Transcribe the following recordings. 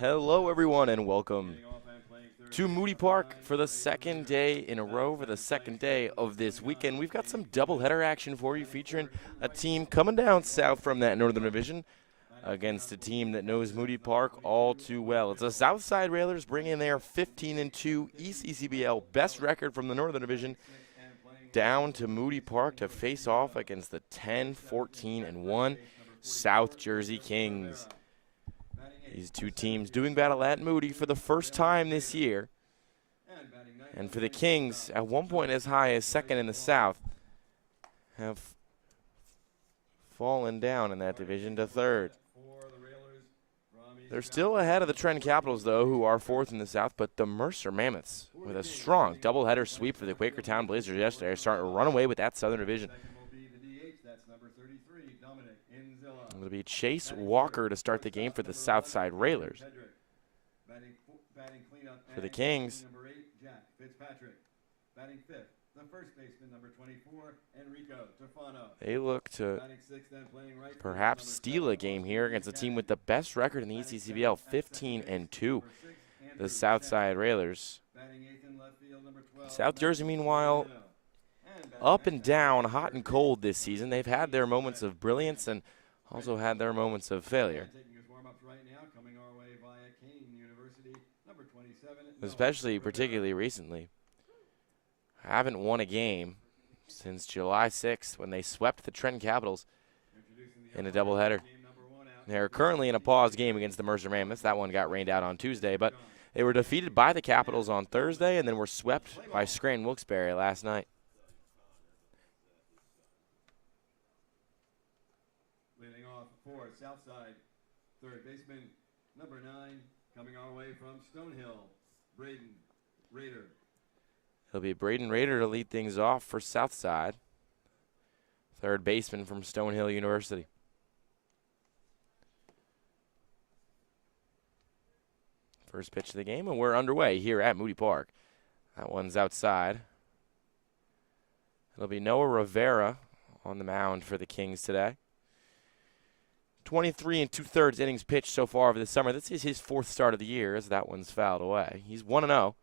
Hello, everyone, and welcome to Moody Park for the second day in a row, for the second day of this weekend. We've got some doubleheader action for you, featuring a team coming down south from that Northern Division against a team that knows Moody Park all too well. It's the Southside Railers bringing their 15-2 ECCBL best record from the Northern Division down to Moody Park to face off against the 10-14-1 South Jersey Kings. These two teams doing battle at Moody for the first time this year. And for the Kings, at one point as high as second in the South, have fallen down in that division to third. They're still ahead of the Trent Capitals, though, who are fourth in the South, but the Mercer Mammoths, with a strong doubleheader sweep for the Quakertown Blazers yesterday, are starting to run away with that Southern Division. It'll be Chase Walker to start the game for the Southside Railers. For the Kings, they look to perhaps steal a game here against a team with the best record in the ECCBL, 15-2, the Southside Railers. South Jersey, meanwhile, up and down, hot and cold this season. They've had their moments of brilliance and also had their moments of failure, particularly recently. Haven't won a game since July 6th when they swept the Trent Capitals in a doubleheader. They're currently in a pause game against the Mercer Mammoths. That one got rained out on Tuesday, but they were defeated by the Capitals on Thursday and then were swept by Scranton Wilkes-Barre last night. Leading off for Southside, third baseman, number 9, coming our way from Stonehill, Braden Rader. It'll be Braden Rader to lead things off for Southside, third baseman from Stonehill University. First pitch of the game, and we're underway here at Moody Park. That one's outside. It'll be Noah Rivera on the mound for the Kings today. 23 2/3 innings pitched so far over the summer. This is his fourth start of the year, as that one's fouled away. He's 1-0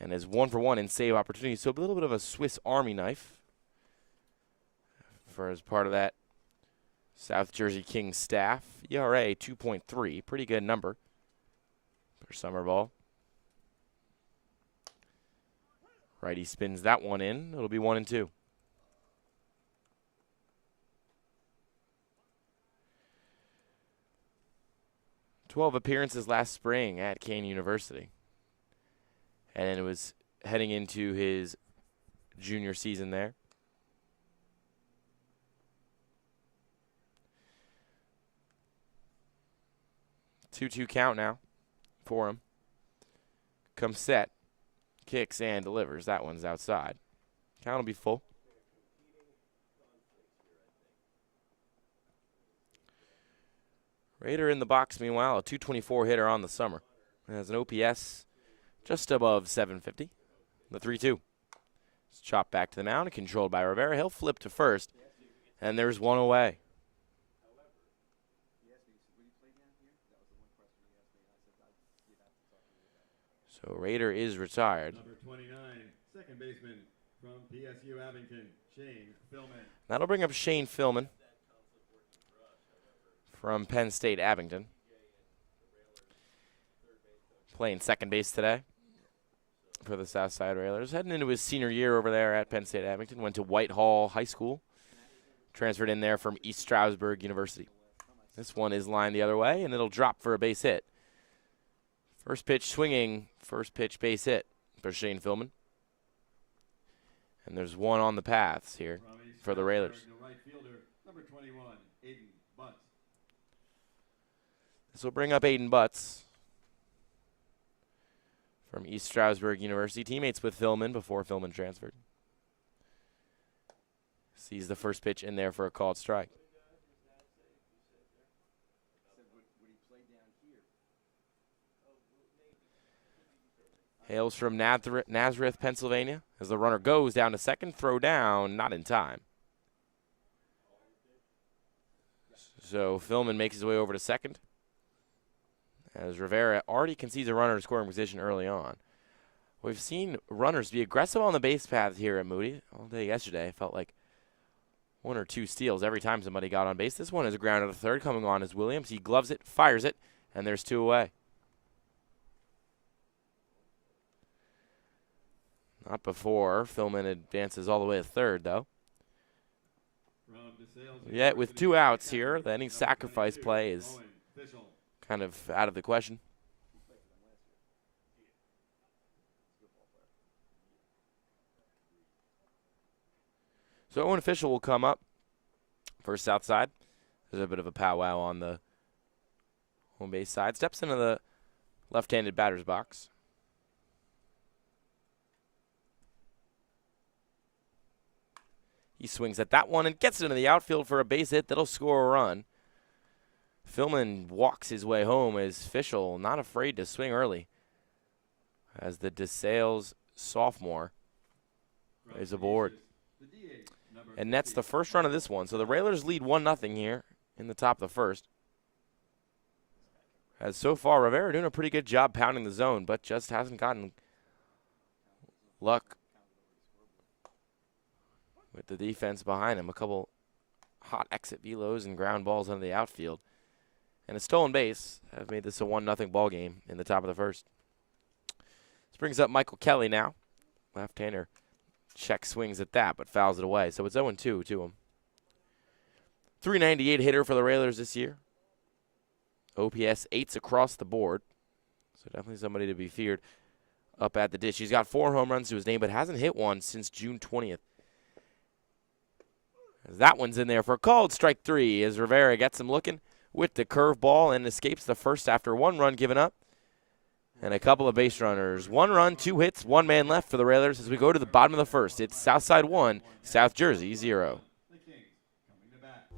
and is 1-for-1 in save opportunities. So a little bit of a Swiss Army knife for as part of that South Jersey Kings staff. ERA 2.3, pretty good number for summer ball. Righty spins that one in. It'll be 1-2. Twelve appearances last spring at Kane University. And it was heading into his junior season there. 2-2 count now for him. Comes set, kicks and delivers. That one's outside. Count will be full. Rader in the box, meanwhile, a .224 hitter on the summer. Has an OPS just above 750. The 3-2. It's chopped back to the mound, controlled by Rivera. He'll flip to first, and there's one away. So Rader is retired. Number 29, second baseman from PSU Abington, Shane Philman. That'll bring up Shane Philman from Penn State Abington. Playing second base today for the Southside Railers. Heading into his senior year over there at Penn State Abington. Went to Whitehall High School. Transferred in there from East Stroudsburg University. This one is lined the other way, and it'll drop for a base hit. First pitch swinging, first pitch base hit for Shane Philman. And there's one on the paths here for the Railers. Number 21, Aiden Butts. This will bring up Aiden Butts from East Stroudsburg University. Teammates with Philman before Philman transferred. Sees the first pitch in there for a called strike. Hails from Nazareth, Pennsylvania. As the runner goes down to second, throw down, not in time. So Philman makes his way over to second. as Rivera already concedes a runner in scoring position early on. We've seen runners be aggressive on the base path here at Moody all day yesterday. It felt like 1 or 2 steals every time somebody got on base. This one is a ground at the third. Coming on is Williams. He gloves it, fires it, and there's 2 away. Not before. Philman advances all the way to third, though. Yet with 2 outs here, any sacrifice play is kind of out of the question. So Owen Official will come up for Southside. There's a bit of a powwow on the home base side. Steps into the left-handed batter's box. He swings at that one and gets it into the outfield for a base hit that'll score a run. Philman walks his way home as Official not afraid to swing early as the DeSales sophomore is aboard. And nets the first run of this one. So the Railers lead 1-0 here in the top of the first. As so far, Rivera doing a pretty good job pounding the zone, but just hasn't gotten luck with the defense behind him. A couple hot exit velos and ground balls into the outfield. And a stolen base have made this a 1-0 ball game in the top of the first. This brings up Michael Kelly now. Left-hander. Check swings at that, but fouls it away. So it's 0-2 to him. 398 hitter for the Railers this year. OPS 8s across the board. So definitely somebody to be feared up at the dish. He's got 4 home runs to his name, but hasn't hit one since June 20th. As that one's in there for a called strike 3 as Rivera gets him looking with the curveball and escapes the first after 1 run given up. And a couple of base runners. 1 run, 2 hits, 1 man left for the Railers as we go to the bottom of the first. It's Southside 1, South Jersey 0.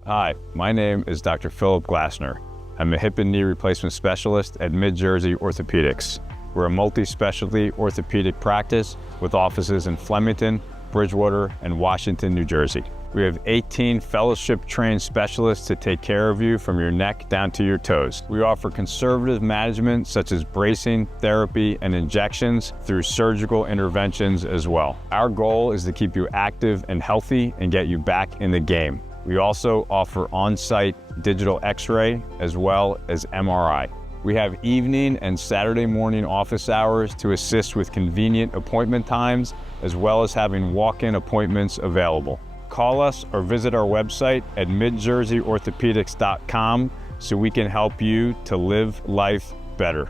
Hi, my name is Dr. Philip Glassner. I'm a hip and knee replacement specialist at Mid-Jersey Orthopedics. We're a multi-specialty orthopedic practice with offices in Flemington, Bridgewater, and Washington, New Jersey. We have 18 fellowship-trained specialists to take care of you from your neck down to your toes. We offer conservative management such as bracing, therapy, and injections through surgical interventions as well. Our goal is to keep you active and healthy and get you back in the game. We also offer on-site digital x-ray as well as MRI. We have evening and Saturday morning office hours to assist with convenient appointment times, as well as having walk-in appointments available. Call us or visit our website at midjerseyorthopedics.com so we can help you to live life better.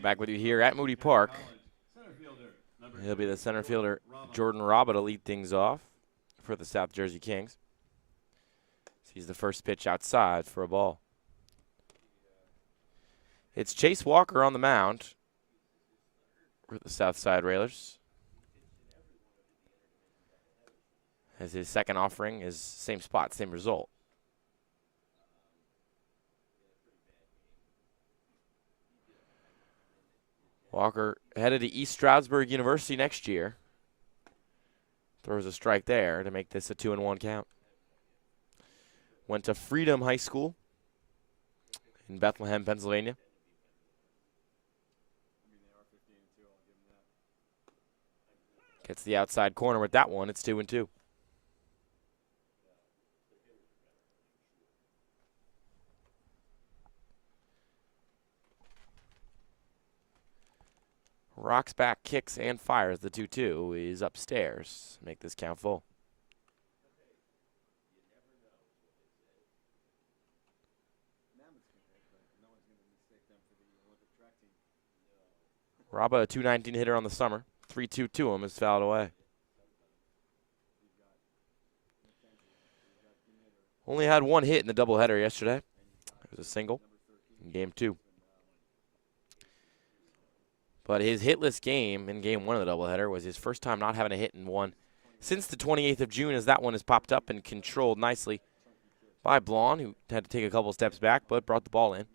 Back with you here at Moody Park. He'll be the center fielder, Jordan Robba, to lead things off for the South Jersey Kings. Sees the first pitch outside for a ball. It's Chase Walker on the mound for the Southside Railers. As his second offering is same spot, same result. Walker headed to East Stroudsburg University next year. Throws a strike there to make this a 2-1 count. Went to Freedom High School in Bethlehem, Pennsylvania. Gets the outside corner with that one. It's 2-2. Rocks back, kicks, and fires. The 2-2 is upstairs. Make this count full. Raba, a .219 hitter on the summer. 3-2 to him is fouled away. Only had one hit in the doubleheader yesterday. It was a single in game 2. But his hitless game in game 1 of the doubleheader was his first time not having a hit in one since the 28th of June, as that one has popped up and controlled nicely by Blonde, who had to take a couple steps back but brought the ball in.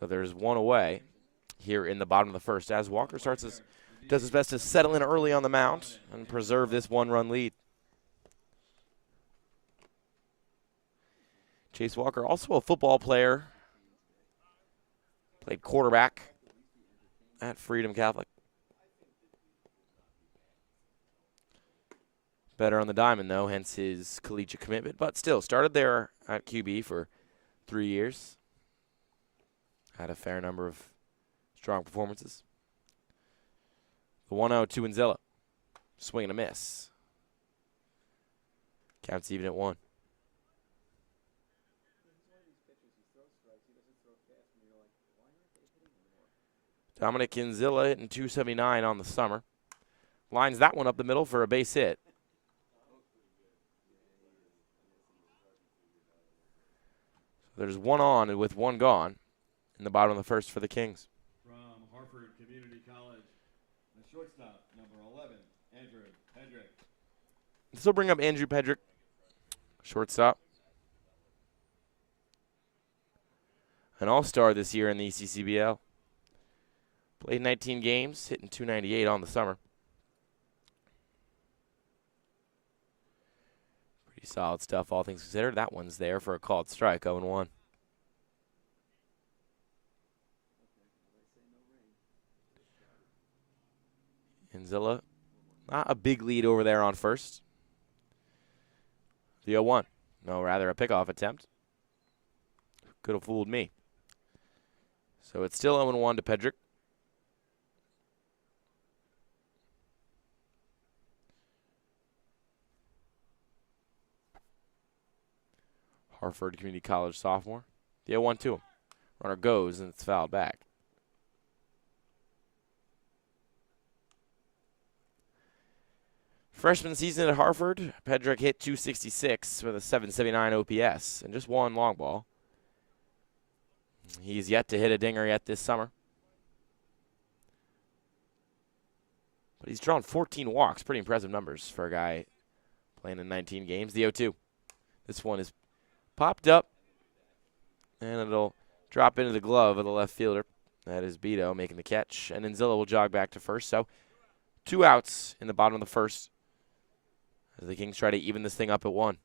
So there's one away here in the bottom of the first as Walker does his best to settle in early on the mound and preserve this one-run lead. Chase Walker, also a football player, played quarterback at Freedom Catholic. Better on the diamond, though, hence his collegiate commitment, but still started there at QB for 3 years. Had a fair number of strong performances. The 1-0 to Inzilla. Swing and a miss. Counts even at 1. Dominic Inzilla hitting .279 on the summer. Lines that one up the middle for a base hit. So there's one on and with one gone in the bottom of the first for the Kings. From Harford Community College, the shortstop, number 11, Andrew Pedrick. This will bring up Andrew Pedrick, shortstop. An all-star this year in the ECCBL. Played 19 games, hitting .298 on the summer. Pretty solid stuff, all things considered. That one's there for a called strike, 0-1. Inzilla, not a big lead over there on first. The 0-1. No, rather a pickoff attempt. Could have fooled me. So it's still 0-1 to Pedrick. Harford Community College sophomore. The 0-1 to him. Runner goes and it's fouled back. Freshman season at Harford, Pedrick hit .266 with a .779 OPS and just one long ball. He's yet to hit a dinger yet this summer. But he's drawn 14 walks. Pretty impressive numbers for a guy playing in 19 games. The 0-2. This one is popped up, and it'll drop into the glove of the left fielder. That is Beto making the catch, and Inzilla will jog back to first. So 2 outs in the bottom of the first as the Kings try to even this thing up at 1.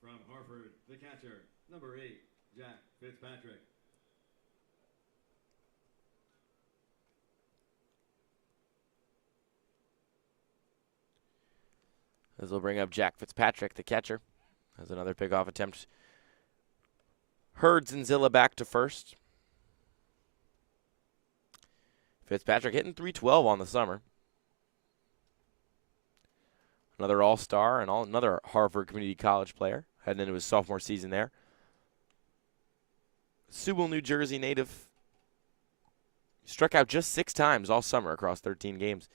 From Harford, the catcher, number 8, Jack Fitzpatrick. This will bring up Jack Fitzpatrick, the catcher. As another pickoff attempt. Herds Inzilla back to first. Fitzpatrick hitting .312 on the summer. Another all-star and another Harvard Community College player heading into his sophomore season there. Sewell, New Jersey native. Struck out just 6 times all summer across 13 games.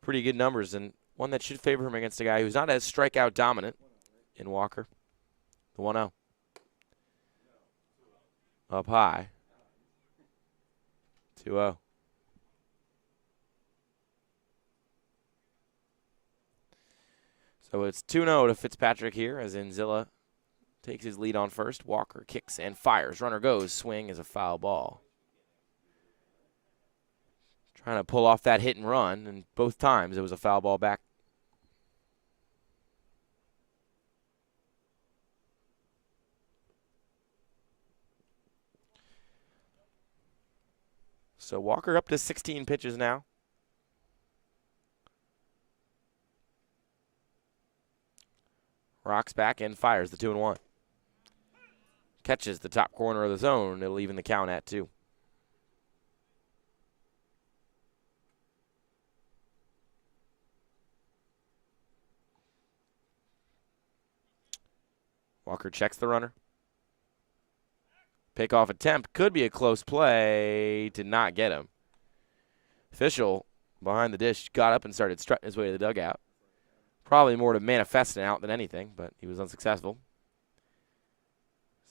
Pretty good numbers, and one that should favor him against a guy who's not as strikeout dominant in Walker. The 1-0. Up high. 2-0. So it's 2-0 to Fitzpatrick here as Inzilla takes his lead on first. Walker kicks and fires. Runner goes. Swing is a foul ball. Trying to pull off that hit and run, and both times it was a foul ball back. So Walker up to 16 pitches now. Rocks back and fires the 2-1. Catches the top corner of the zone. It'll even the count at 2. Walker checks the runner. Pickoff attempt. Could be a close play. Did not get him. Official behind the dish got up and started strutting his way to the dugout. Probably more to manifest an out than anything, but he was unsuccessful.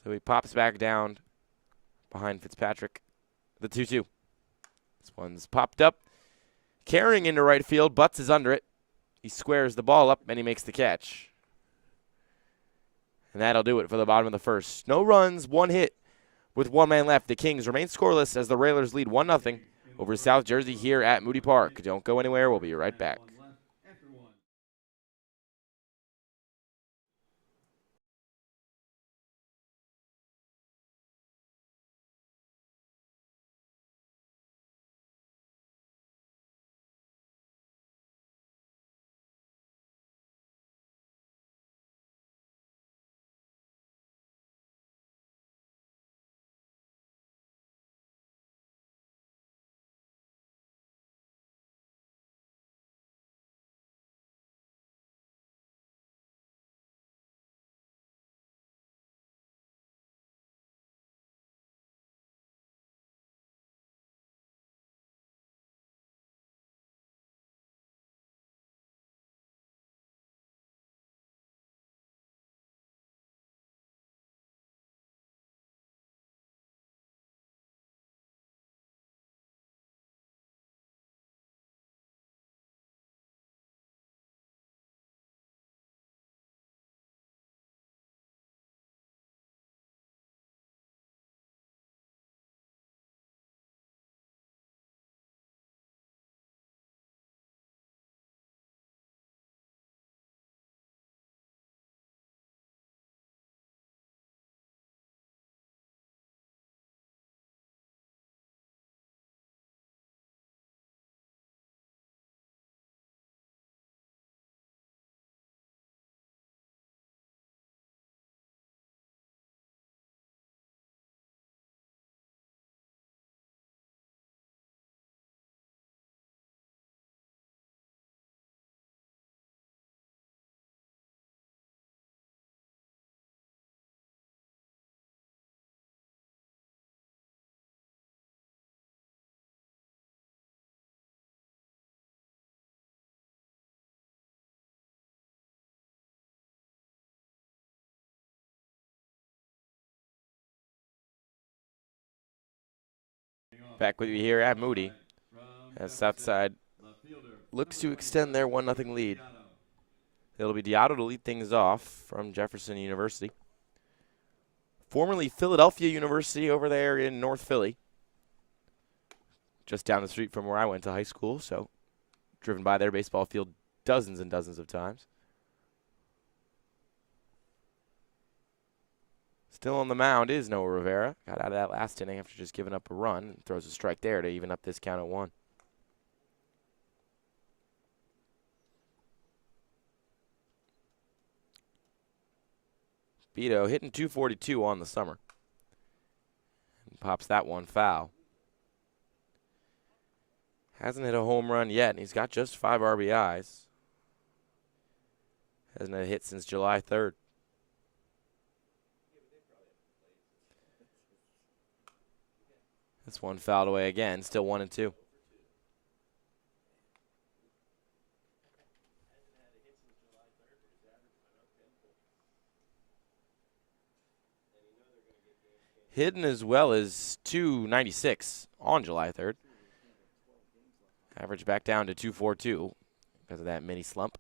So he pops back down behind Fitzpatrick. The 2-2. This one's popped up. Carrying into right field. Butts is under it. He squares the ball up, and he makes the catch. And that'll do it for the bottom of the first. No runs, 1 hit with 1 man left. The Kings remain scoreless as the Railers lead 1-0 over South Jersey here at Moody Park. Don't go anywhere. We'll be right back. Back with you here at Moody as Southside looks to extend their 1-0 lead. It'll be Diotto to lead things off from Jefferson University. Formerly Philadelphia University over there in North Philly. Just down the street from where I went to high school, so driven by their baseball field dozens and dozens of times. Still on the mound is Noah Rivera. Got out of that last inning after just giving up a run. And throws a strike there to even up this count at 1. Beto hitting .242 on the summer. And pops that one foul. Hasn't hit a home run yet, and he's got just 5 RBIs. Hasn't had a hit since July 3rd. This one fouled away again, still 1-2. Hidden as well as .296 on July 3rd. Average back down to .242 because of that mini slump.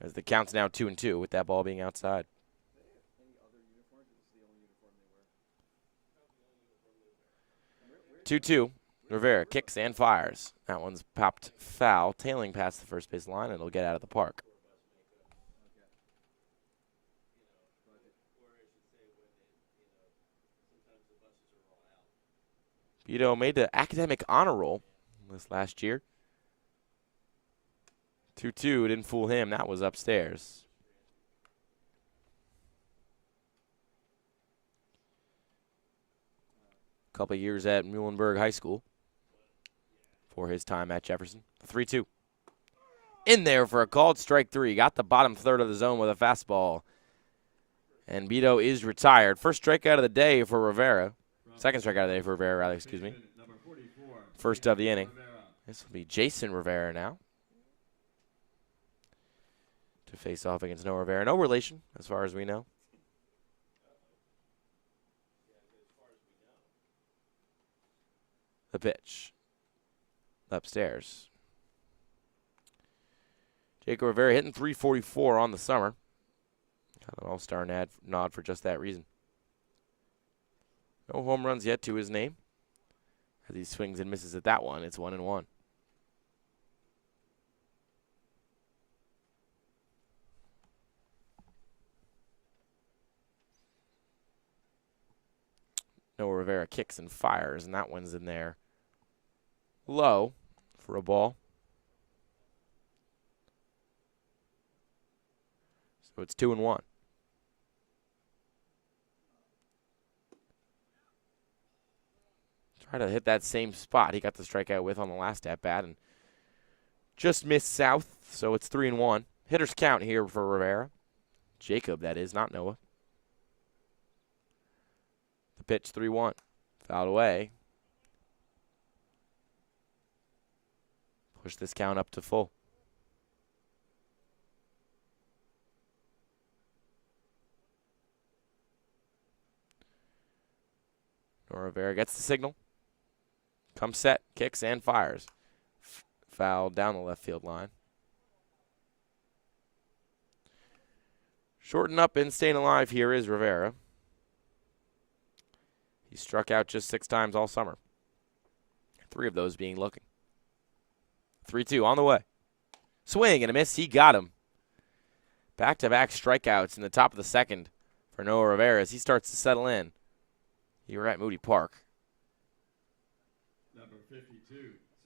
As the count's now 2-2 with that ball being outside. 2-2. Rivera kicks and fires. That one's popped foul, tailing past the first base line, and it'll get out of the park. Vito made the academic honor roll this last year. 2-2, didn't fool him. That was upstairs. Couple of years at Muhlenberg High School for his time at Jefferson. 3-2. In there for a called strike 3. Got the bottom third of the zone with a fastball. And Beto is retired. First strikeout of the day for Rivera. Second strikeout of the day for Rivera, rather, excuse me. First of the inning. This will be Jason Rivera now to face off against Noah Rivera. No relation, as far as we know. The pitch. Upstairs. Jacob Rivera hitting .344 on the summer. Got an all-star nod for just that reason. No home runs yet to his name. As he swings and misses at that one, it's 1-1. Noah Rivera kicks and fires, and that one's in there low for a ball. So it's 2-1. Try to hit that same spot he got the strikeout with on the last at-bat and just missed south, so it's 3-1. Hitters count here for Rivera. Jacob, that is, not Noah. The pitch, 3-1. Fouled away. Push this count up to full. Noah Rivera gets the signal. Comes set, kicks, and fires. Foul down the left field line. Shorten up and staying alive here is Rivera. He struck out just 6 times all summer. 3 of those being looking. 3-2 on the way. Swing and a miss. He got him. Back-to-back strikeouts in the top of the second for Noah Rivera as he starts to settle in. You're at Moody Park. Number 52,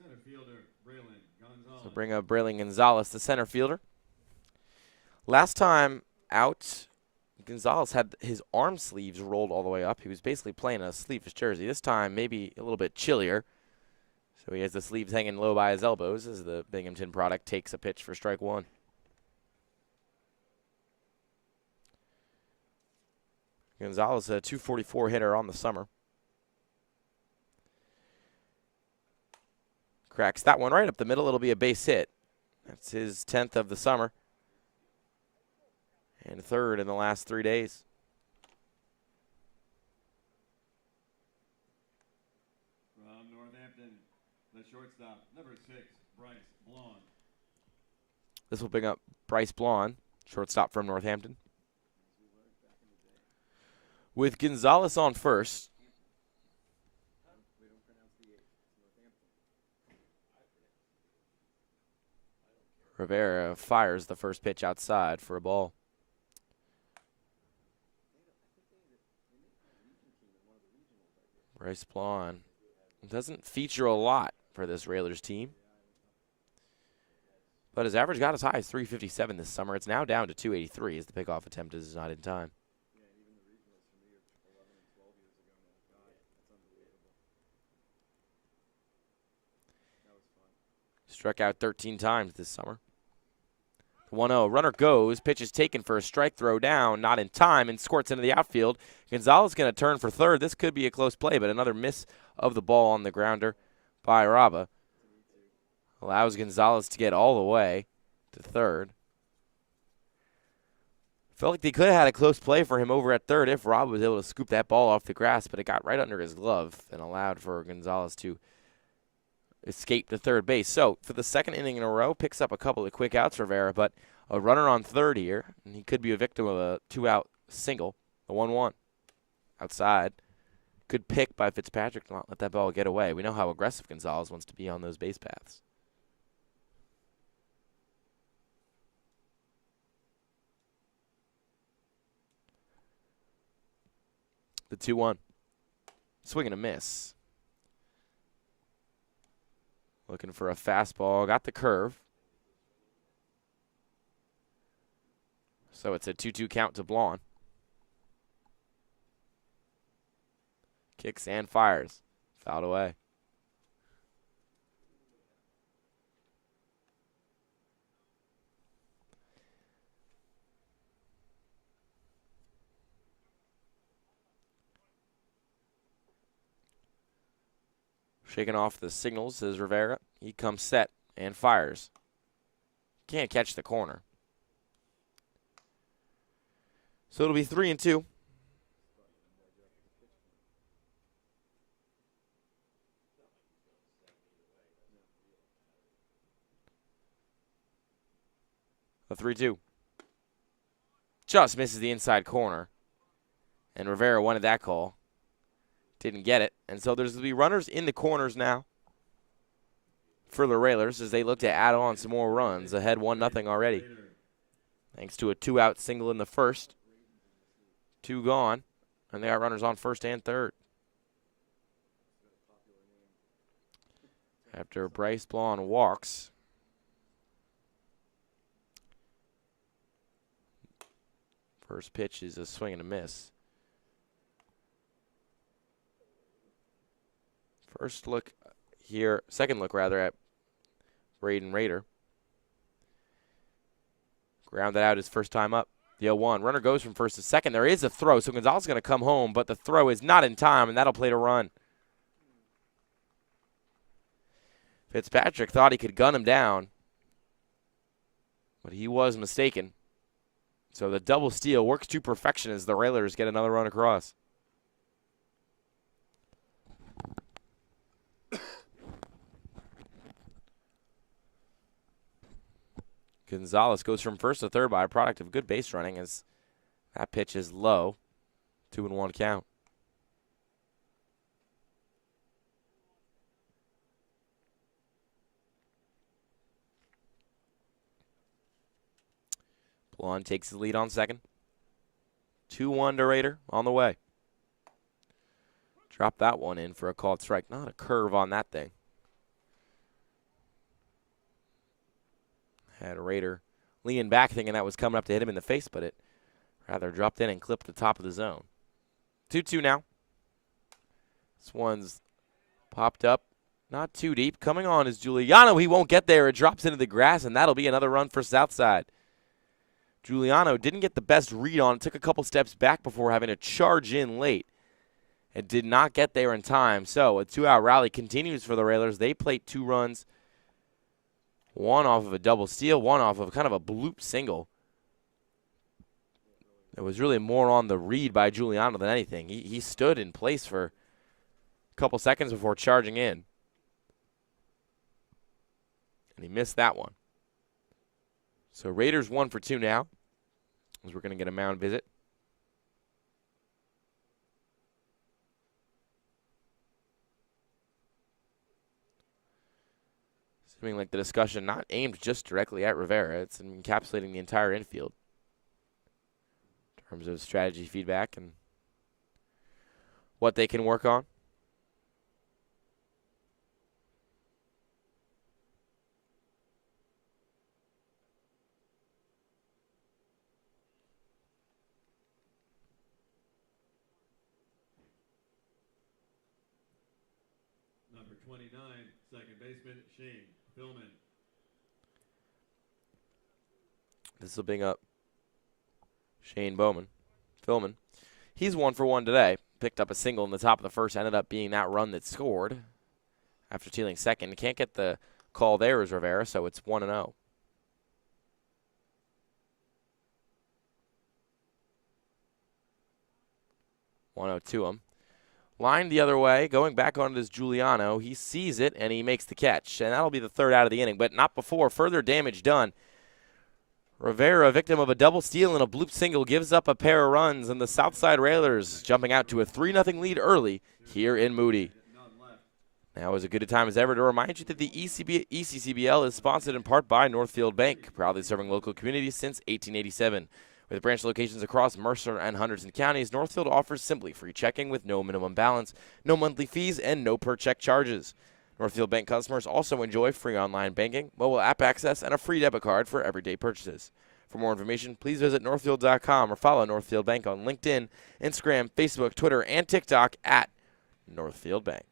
center fielder Braylon Gonzalez. So bring up Braylon Gonzalez, the center fielder. Last time out, Gonzalez had his arm sleeves rolled all the way up. He was basically playing a sleeveless jersey. This time, maybe a little bit chillier. So he has the sleeves hanging low by his elbows as the Binghamton product takes a pitch for strike 1. Gonzalez, a .244 hitter on the summer. Cracks that one right up the middle. It'll be a base hit. That's his 10th of the summer. And 3rd in the last 3 days. From Northampton, the shortstop, number 6, Bryce Blond. This will bring up Bryce Blond, shortstop from Northampton. With Gonzalez on first. Rivera fires the first pitch outside for a ball. Bryce Blond doesn't feature a lot for this Railers team. But his average got as high as .357 this summer. It's now down to .283 as the pickoff attempt is not in time. Struck out 13 times this summer. 1-0. Runner goes. Pitch is taken for a strike throw down. Not in time and squirts into the outfield. Gonzalez going to turn for third. This could be a close play, but another miss of the ball on the grounder by Raba. Allows Gonzalez to get all the way to third. Felt like they could have had a close play for him over at third if Raba was able to scoop that ball off the grass, but it got right under his glove and allowed for Gonzalez to escape to third base. So, for the second inning in a row, picks up a couple of quick outs for Rivera, but a runner on third here, and he could be a victim of a 2-out single, the 1-1 outside. Good pick by Fitzpatrick to not let that ball get away. We know how aggressive Gonzalez wants to be on those base paths. The 2-1. Swing and a miss. Looking for a fastball. Got the curve. So it's a 2-2 count to Blonde. Kicks and fires. Fouled away. Shaking off the signals is Rivera. He comes set and fires. Can't catch the corner. So it'll be 3-2. A 3-2. Just misses the inside corner. And Rivera wanted that call. Didn't get it. And so there's going to be runners in the corners now for the Railers as they look to add on some more runs. Ahead 1-0 already. Thanks to a 2-out single in the first. 2 gone. And they got runners on first and third. After Bryce Blonde walks. First pitch is a swing and a miss. First look here, second look rather, at Braden Rader. Grounded out his first time up. The 0-1. Runner goes from first to second. There is a throw, so Gonzalez is going to come home, but the throw is not in time, and that'll play to run. Fitzpatrick thought he could gun him down, but he was mistaken. So the double steal works to perfection as the Railers get another run across. Gonzalez goes from first to third by a product of good base running as that pitch is low. 2-1 count. Blonde takes the lead on second. 2-1 to Rader on the way. Drop that one in for a called strike. Not a curve on that thing. Had Rader leaning back thinking that was coming up to hit him in the face, but it rather dropped in and clipped the top of the zone. 2-2 now. This one's popped up. Not too deep. Coming on is Giuliano. He won't get there. It drops into the grass, and that'll be another run for Southside. Giuliano didn't get the best read on it. Took a couple steps back before having to charge in late. And did not get there in time. So a 2-out rally continues for the Railers. They plate 2 runs. One off of a double steal, one off of kind of a bloop single. It was really more on the read by Giuliano than anything. He stood in place for a couple seconds before charging in. And he missed that one. So Raiders 1 for 2 now, as we're going to get a mound visit. Seeming like the discussion not aimed just directly at Rivera. It's encapsulating the entire infield in terms of strategy feedback and what they can work on. Number 29, second baseman, Shane Philman. This will bring up Shane Philman. He's 1 for 1 today. Picked up a single in the top of the first. Ended up being that run that scored after stealing second. Can't get the call there as Rivera, so it's 1-0. To him. Lined the other way, going back on this Giuliano. He sees it, and he makes the catch. And that'll be the 3rd out of the inning, but not before further damage done. Rivera, victim of a double steal and a bloop single, gives up a pair of runs, and the Southside Railers jumping out to a 3-0 lead early here in Moody. Now is as good a time as ever to remind you that the ECCBL is sponsored in part by Northfield Bank, proudly serving local communities since 1887. With branch locations across Mercer and Henderson counties, Northfield offers simply free checking with no minimum balance, no monthly fees, and no per-check charges. Northfield Bank customers also enjoy free online banking, mobile app access, and a free debit card for everyday purchases. For more information, please visit northfield.com or follow Northfield Bank on LinkedIn, Instagram, Facebook, Twitter, and TikTok at Northfield Bank.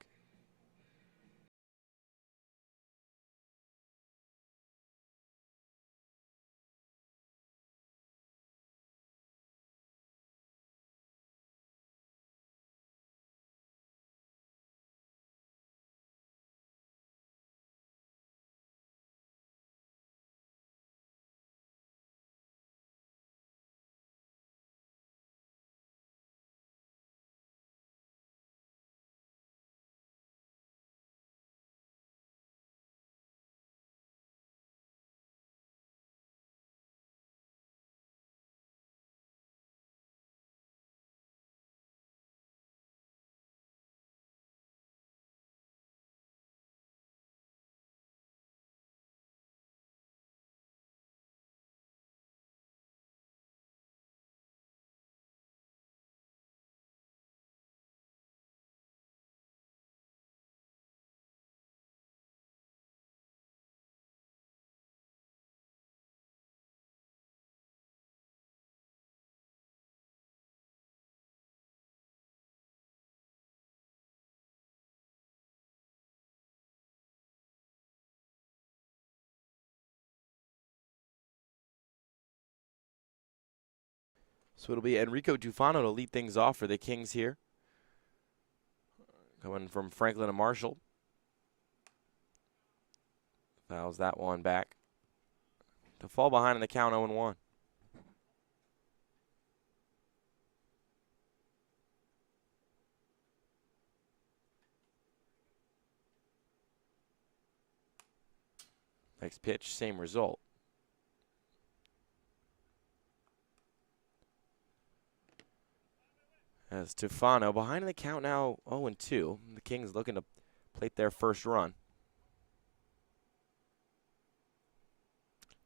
So it'll be Enrico Tufano to lead things off for the Kings here. Coming from Franklin and Marshall. Fouls that one back. To fall behind in the count 0-1. Next pitch, same result. As Tufano behind in the count now 0-2. The Kings looking to plate their first run.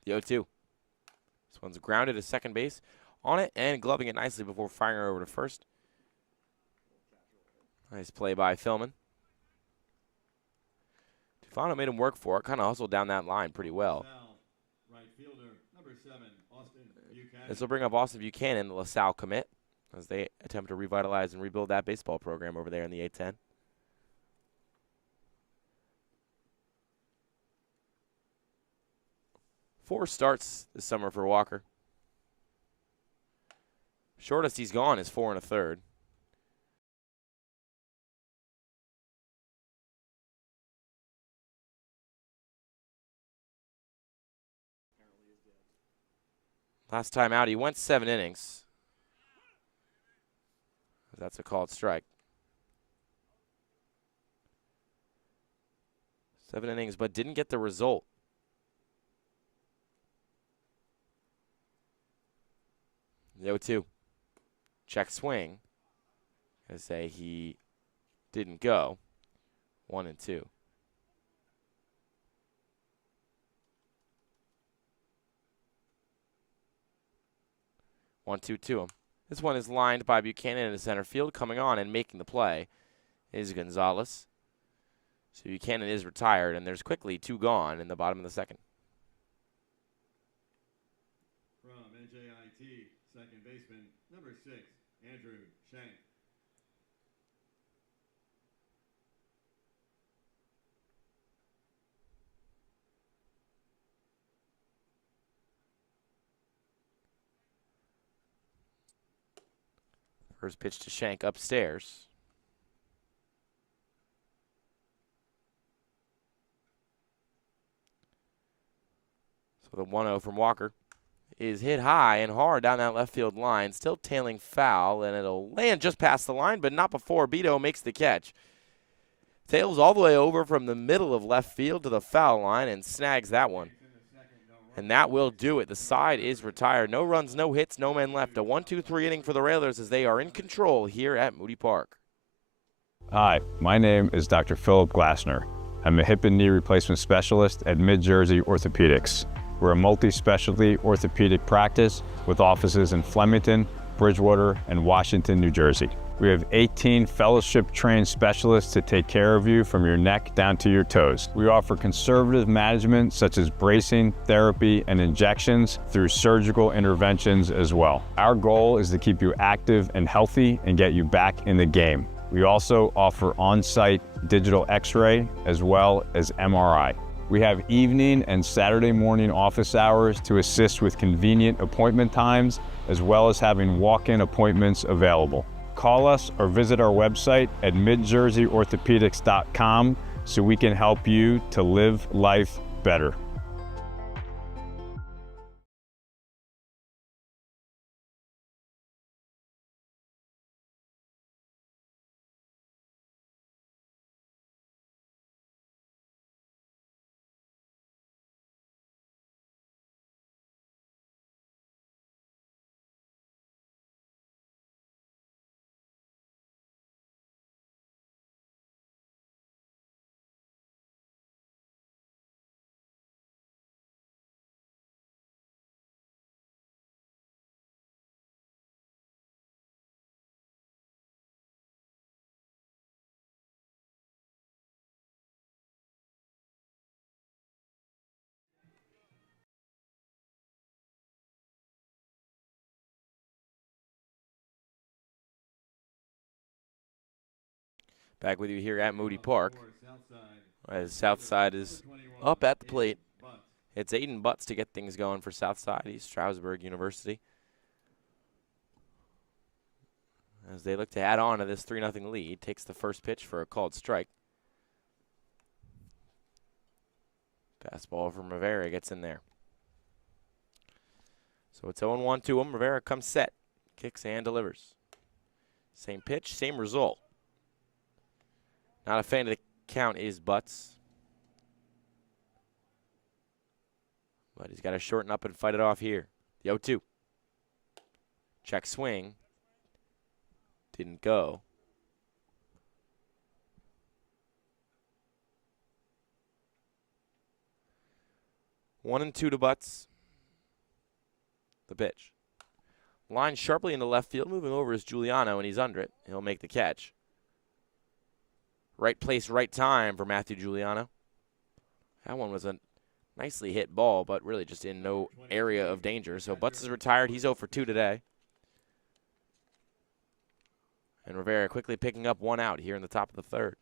The 0-2. This one's grounded to second base on it and gloving it nicely before firing her over to first. Nice play by Philman. Tufano made him work for it, kind of hustled down that line pretty well. Right fielder, number 7, Austin Buchanan. This will bring up Austin Buchanan, the LaSalle commit, as they attempt to revitalize and rebuild that baseball program over there in the A-10. Four starts this summer for Walker. Shortest he's gone is 4 1/3. Last time out, he went 7 innings. That's a called strike. 7 innings, but didn't get the result. The 0-2. Check swing. I say he didn't go. 1-2. One, two to him. This one is lined by Buchanan in the center field. Coming on and making the play is Gonzalez. So Buchanan is retired, and there's quickly 2 gone in the bottom of the second. From NJIT, second baseman, number 6, Andrew Shank. First pitch to Shank upstairs. So the 1-0 from Walker is hit high and hard down that left field line. Still tailing foul, and it'll land just past the line, but not before Beto makes the catch. Tails all the way over from the middle of left field to the foul line and snags that one. And that will do it. The side is retired. No runs, no hits, no men left. A 1-2-3 inning for the Railers as they are in control here at Moody Park. Hi, my name is Dr. Philip Glassner. I'm a hip and knee replacement specialist at Mid-Jersey Orthopedics. We're a multi-specialty orthopedic practice with offices in Flemington, Bridgewater, and Washington, New Jersey. We have 18 fellowship-trained specialists to take care of you from your neck down to your toes. We offer conservative management such as bracing, therapy, and injections through surgical interventions as well. Our goal is to keep you active and healthy and get you back in the game. We also offer on-site digital X-ray as well as MRI. We have evening and Saturday morning office hours to assist with convenient appointment times, as well as having walk-in appointments available. Call us or visit our website at midjerseyorthopedics.com so we can help you to live life better. Back with you here at Moody Park, For Southside, as Southside is 21, up at the plate. Butts. It's Aiden Butts to get things going for Southside. He's Stroudsburg University, as they look to add on to this 3-0 lead. Takes the first pitch for a called strike. Fastball from Rivera gets in there. So it's 0-1 to him. Rivera comes set, kicks and delivers. Same pitch, same result. Not a fan of the count is Butts, but he's got to shorten up and fight it off here. The 0-2. Check swing. Didn't go. One and two to Butts. The pitch. Line sharply into left field. Moving over is Giuliano, and he's under it. He'll make the catch. Right place, right time for Matthew Giuliano. That one was a nicely hit ball, but really just in no area of danger. So Butts is retired. He's 0 for 2 today. And Rivera quickly picking up one out here in the top of the third.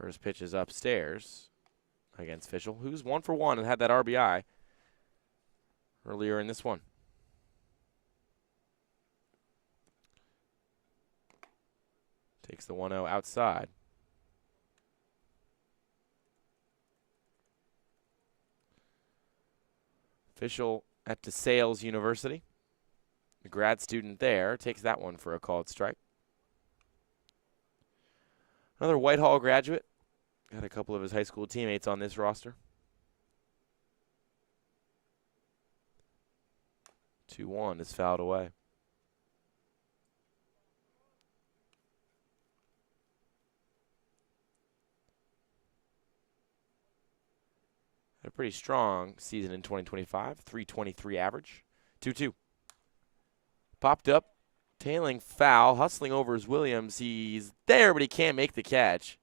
First pitch is upstairs against Fischel, who's 1 for 1 and had that RBI earlier in this one. Takes the 1-0 outside. Fischel at DeSales University. The grad student there takes that one for a called strike. Another Whitehall graduate. Got a couple of his high school teammates on this roster. 2-1 is fouled away. Had a pretty strong season in 2025, 323 average. 2-2. Popped up, tailing foul, hustling over is Williams. He's there, but he can't make the catch.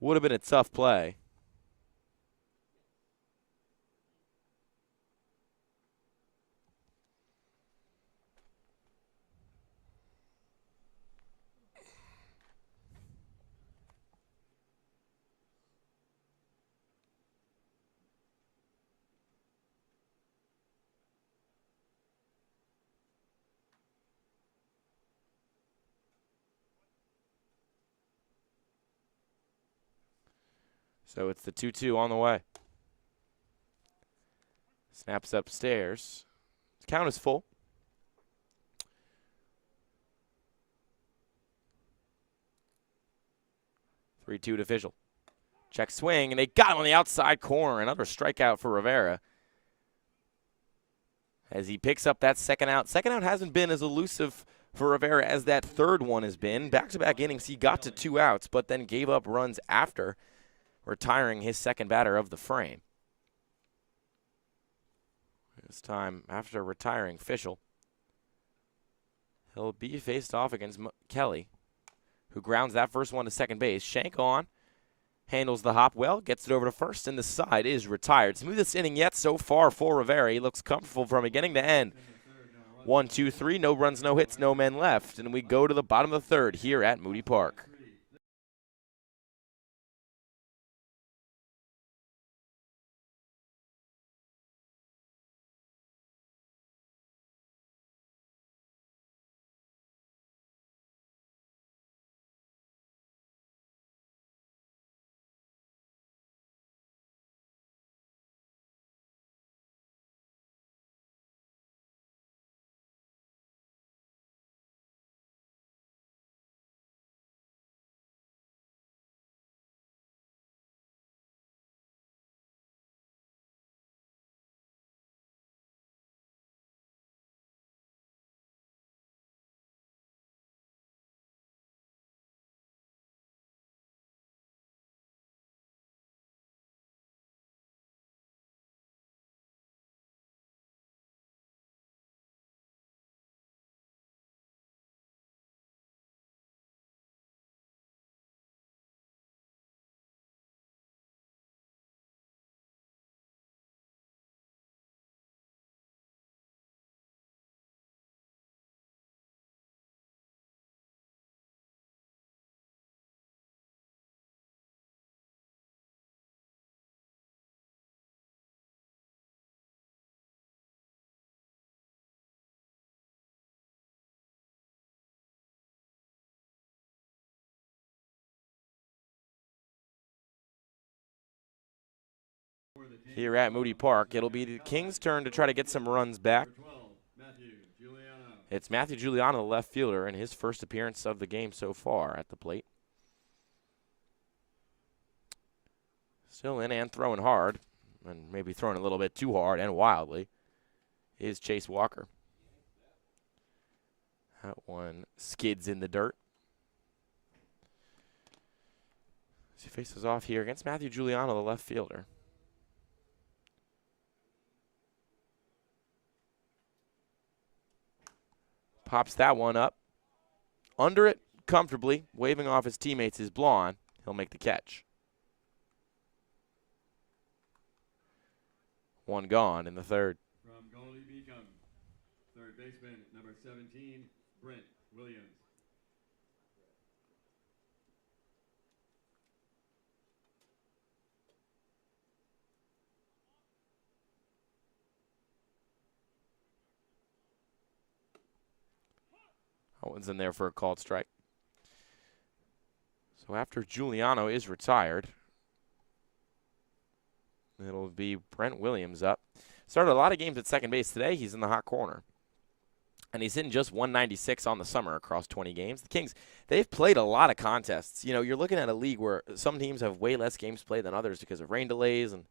Would have been a tough play. So it's the 2-2 on the way. Snaps upstairs. Count is full. Three-two to Fischel. Check swing, and they got him on the outside corner. Another strikeout for Rivera as he picks up that second out. Second out hasn't been as elusive for Rivera as that third one has been. Back-to-back innings, he got to 2 outs, but then gave up runs after. retiring his second batter of the frame. This time, after retiring Fischel, he'll be faced off against Kelly, who grounds that first one to second base. Shank on, handles the hop well, gets it over to first, and the side is retired. Smoothest inning yet so far for Rivera. He looks comfortable from beginning to end. 1, 2, 3, no runs, no hits, no men left. And we go to the bottom of the third here at Moody Park. Here at Moody Park, it'll be the Kings' turn to try to get some runs back. It's Matthew Giuliano, the left fielder, in his first appearance of the game so far at the plate. Still in and throwing hard, and maybe throwing a little bit too hard and wildly, is Chase Walker. That one skids in the dirt. As he faces off here against Matthew Giuliano, the left fielder. Pops that one up. Under it comfortably, waving off his teammates is Blonde. He'll make the catch. One gone in the third. From goalie Beacom, third baseman, number 17, Brent Williams. That one's in there for a called strike. So after Giuliano is retired, it'll be Brent Williams up. Started a lot of games at second base today. He's in the hot corner. And he's hitting just 196 on the summer across 20 games. The Kings, they've played a lot of contests. You know, you're looking at a league where some teams have way less games played than others because of rain delays and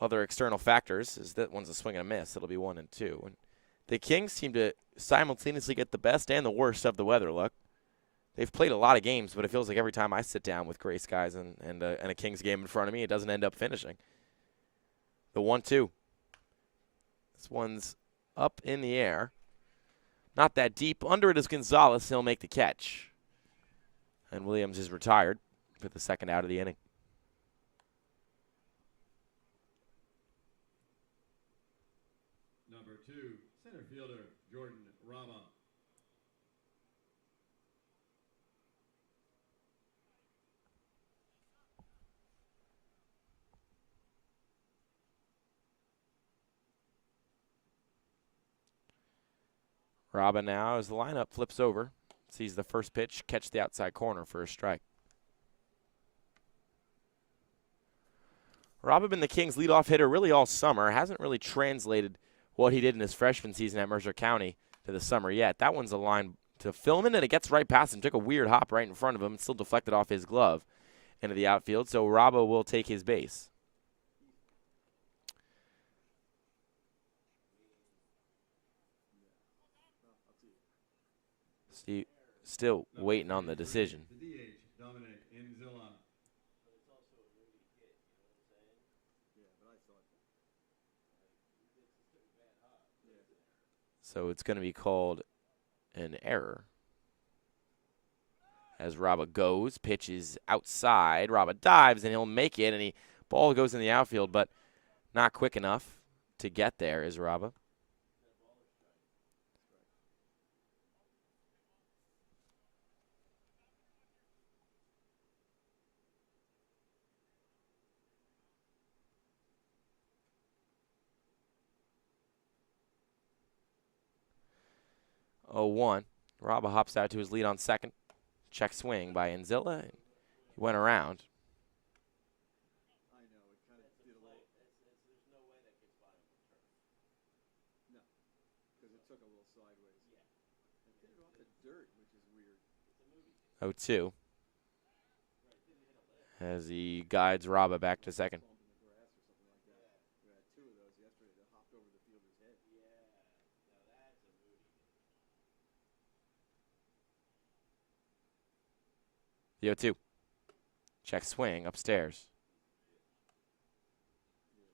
other external factors. Is that one's a swing and a miss. It'll be 1 and 2. And the Kings seem to simultaneously get the best and the worst of the weather luck. They've played a lot of games, but it feels like every time I sit down with gray skies and a Kings game in front of me, it doesn't end up finishing. The 1-2. This one's up in the air. Not that deep. Under it is Gonzalez. He'll make the catch. And Williams is retired for the second out of the inning. Number 2, center fielder, Jordan Rama. Robin now, as the lineup flips over, sees the first pitch, catch the outside corner for a strike. Robin been the Kings' leadoff hitter really all summer. Hasn't really translated what he did in his freshman season at Mercer County to the summer yet. That one's a line to Philman, and it gets right past him. Took a weird hop right in front of him and still deflected off his glove into the outfield, so Robbo will take his base. Still waiting on the decision. The DH, Dominic Inzilla. So it's going to be called an error. As Raba goes, pitches outside. Raba dives, and he'll make it, and ball goes in the outfield, but not quick enough to get there is Raba. Oh, 1. Raba hops out to his lead on second. Check swing by Anzilla. He went around. I know, it kind of did a little. No, because it took a little sideways. It hit it off the dirt, which is weird. 0-2. As he guides Raba back to second. Bump in the grass or something like that. We had 2 of those yesterday that hopped over the fielder's head. The 0-2. Check swing upstairs. Yeah,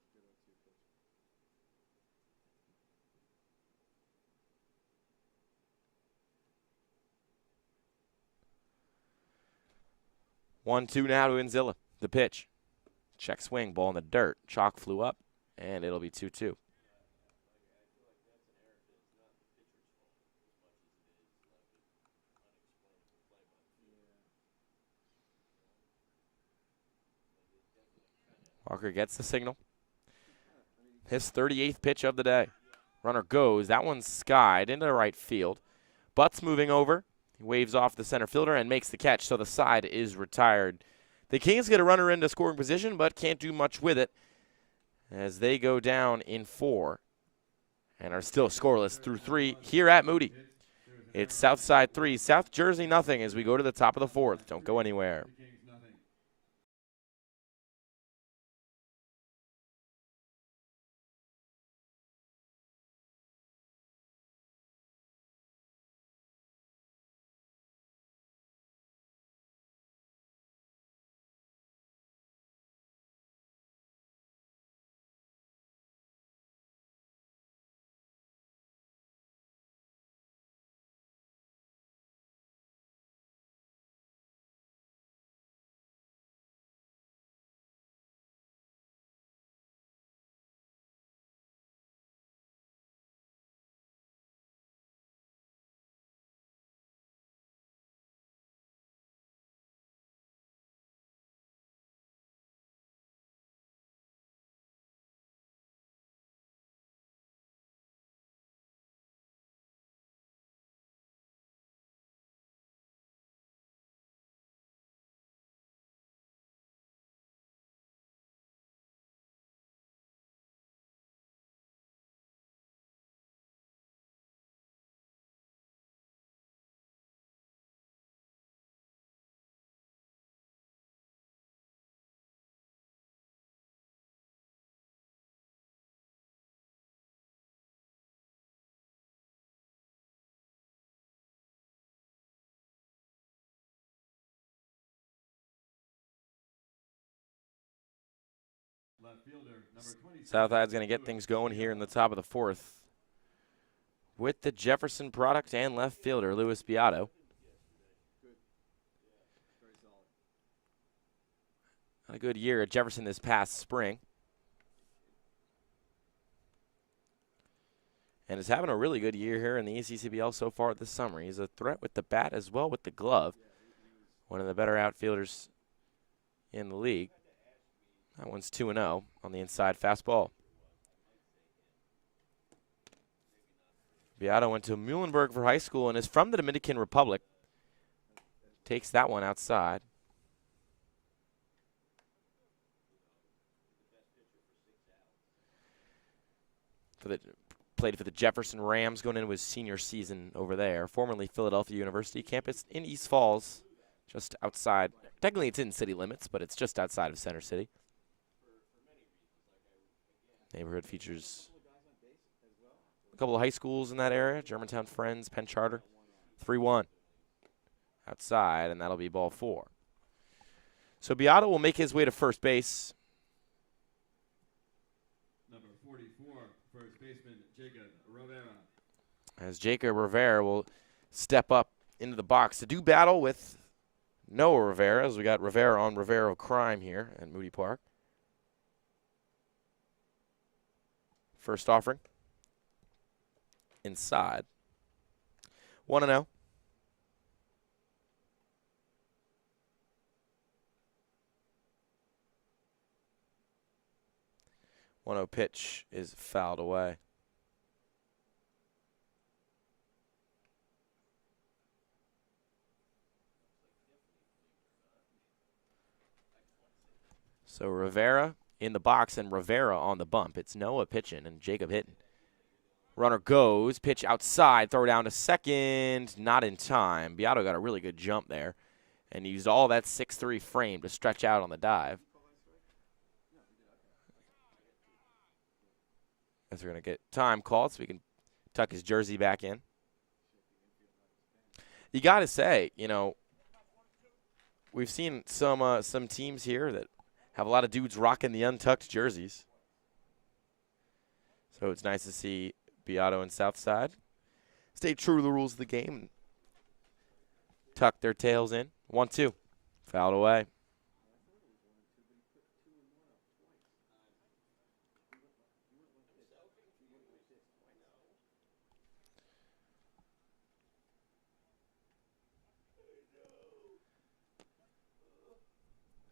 good 0-2 pitch. 1-2 now to Anzilla. The pitch. Check swing, ball in the dirt. Chalk flew up, and it'll be 2-2. Walker gets the signal. His 38th pitch of the day. Runner goes. That one's skied into right field. Butts moving over. He waves off the center fielder and makes the catch, so the side is retired. The Kings get a runner into scoring position, but can't do much with it as they go down in 4 and are still scoreless through 3 here at Moody. It's Southside 3, South Jersey nothing as we go to the top of the 4th. Don't go anywhere. Southside's going to get things going here in the top of the 4th with the Jefferson product and left fielder, Luis Beato. Had a good year at Jefferson this past spring. And is having a really good year here in the ECCBL so far this summer. He's a threat with the bat as well with the glove. One of the better outfielders in the league. That one's 2-0 on the inside fastball. Beato went to Muhlenberg for high school and is from the Dominican Republic. Takes that one outside. Played for the Jefferson Rams going into his senior season over there. Formerly Philadelphia University campus in East Falls, just outside. Technically it's in city limits, but it's just outside of Center City. Neighborhood features a couple of high schools in that area. Germantown Friends, Penn Charter. 3-1 outside, and that'll be ball 4. So Beato will make his way to first base. Number 44, first baseman Jacob Rivera. as Jacob Rivera will step up into the box to do battle with Noah Rivera, as we got Rivera on Rivera crime here at Moody Park. First offering. Inside. 1-0. 1-0 pitch is fouled away. So Rivera in the box and Rivera on the bump. It's Noah pitching and Jacob hitting. Runner goes, pitch outside, throw down to second, not in time. Beato got a really good jump there and used all that 6'3" frame to stretch out on the dive. As we're going to get time called so we can tuck his jersey back in. You got to say, you know, we've seen some teams here that have a lot of dudes rocking the untucked jerseys. So it's nice to see Beato and Southside stay true to the rules of the game and tuck their tails in. 1-2. Fouled away.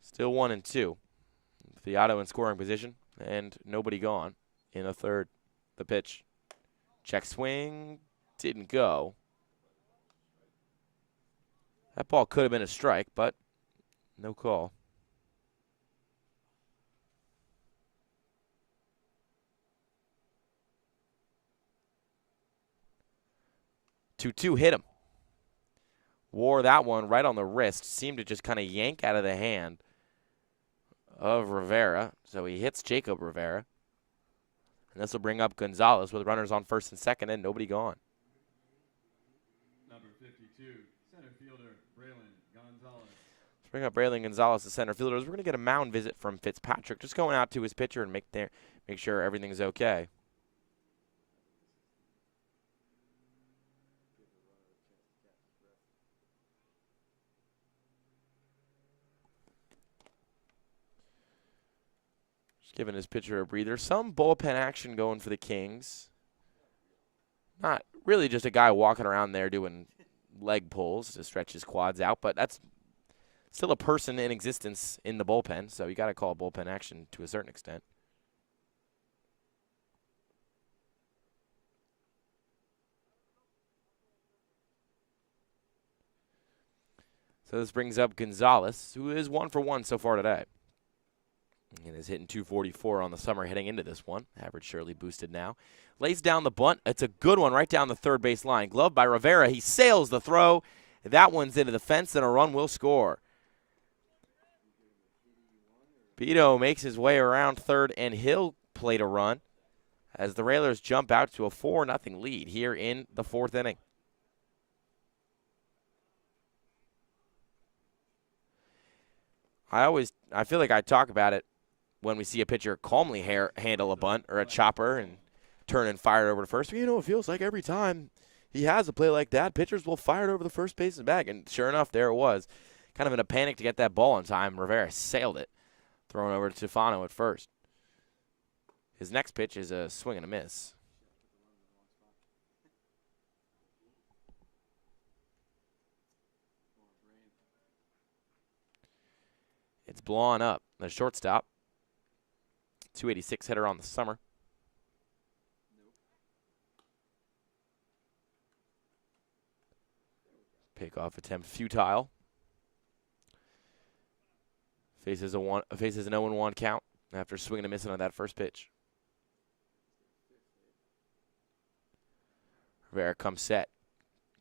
Still 1-2. Beato in scoring position and nobody gone in the third. The pitch. Check swing. Didn't go. That ball could have been a strike, but no call. Two hit him. Wore that one right on the wrist. Seemed to just kind of yank out of the hand of Rivera. So he hits Jacob Rivera. And this will bring up Gonzalez with runners on first and second and nobody gone. Number 52, center fielder Braylon Gonzalez. Let's bring up Braylon Gonzalez, the center fielder. We're going to get a mound visit from Fitzpatrick. Just going out to his pitcher and make sure everything's okay. Giving his pitcher a breather. Some bullpen action going for the Kings. Not really just a guy walking around there doing leg pulls to stretch his quads out, but that's still a person in existence in the bullpen, so you got to call bullpen action to a certain extent. So this brings up Gonzalez, who is 1 for 1 so far today. And is hitting 244 on the summer heading into this one. Average surely boosted now. Lays down the bunt. It's a good one right down the third base line. Gloved by Rivera. He sails the throw. That one's into the fence, and a run will score. Beato makes his way around third, and he'll plate a run as the Railers jump out to a 4-0 lead here in the fourth inning. I feel like I talk about it when we see a pitcher calmly handle a bunt or a chopper and turn and fire it over to first. You know, it feels like every time he has a play like that, pitchers will fire it over the first baseman bag. And sure enough, there it was. Kind of in a panic to get that ball in time. Rivera sailed it, thrown over to Tufano at first. His next pitch is a swing and a miss. It's blowing up. The shortstop. 286 hitter on the summer. Pickoff attempt futile. Faces an 0-1 count after swinging and missing on that first pitch. Rivera comes set.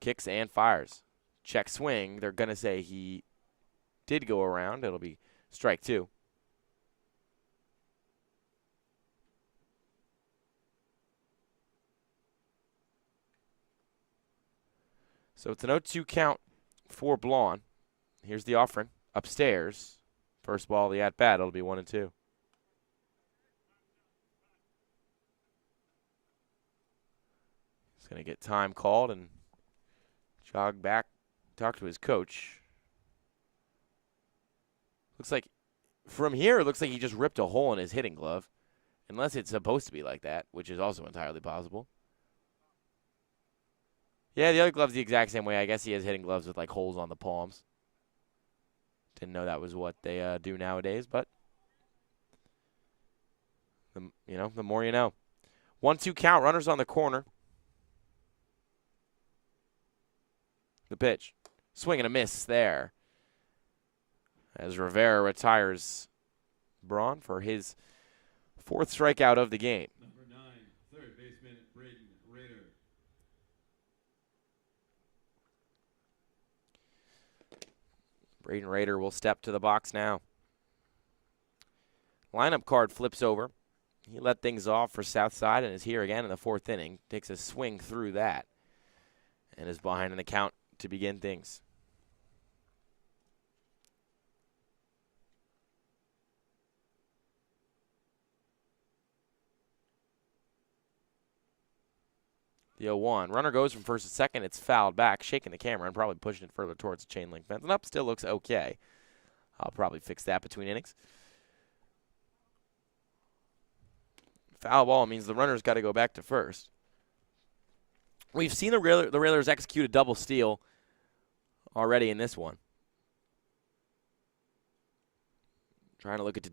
Kicks and fires. Check swing. They're going to say he did go around. It'll be strike two. So it's an 0-2 count for Blonde. Here's the offering. Upstairs. First ball of the at-bat. It'll be 1-2. going to get time called and jog back, talk to his coach. Looks like, from here, it looks like he just ripped a hole in his hitting glove. Unless it's supposed to be like that, which is also entirely possible. Yeah, the other glove's the exact same way. I guess he has hitting gloves with, like, holes on the palms. Didn't know that was what they do nowadays, but, the more you know. 1-2 count, runners on the corner. The pitch. Swing and a miss there. As Rivera retires Braun for his 4th strikeout of the game. Number 9, third baseman Braden Rader. Braden Rader will step to the box now. Lineup card flips over. He let things off for Southside and is here again in the 4th inning. Takes a swing through that and is behind in the count to begin things. The 0-1. Runner goes from first to second. It's fouled back, shaking the camera and probably pushing it further towards the chain link fence. And up still looks okay. I'll probably fix that between innings. Foul ball means the runner's got to go back to first. We've seen the Railers execute a double steal already in this one. Trying to look at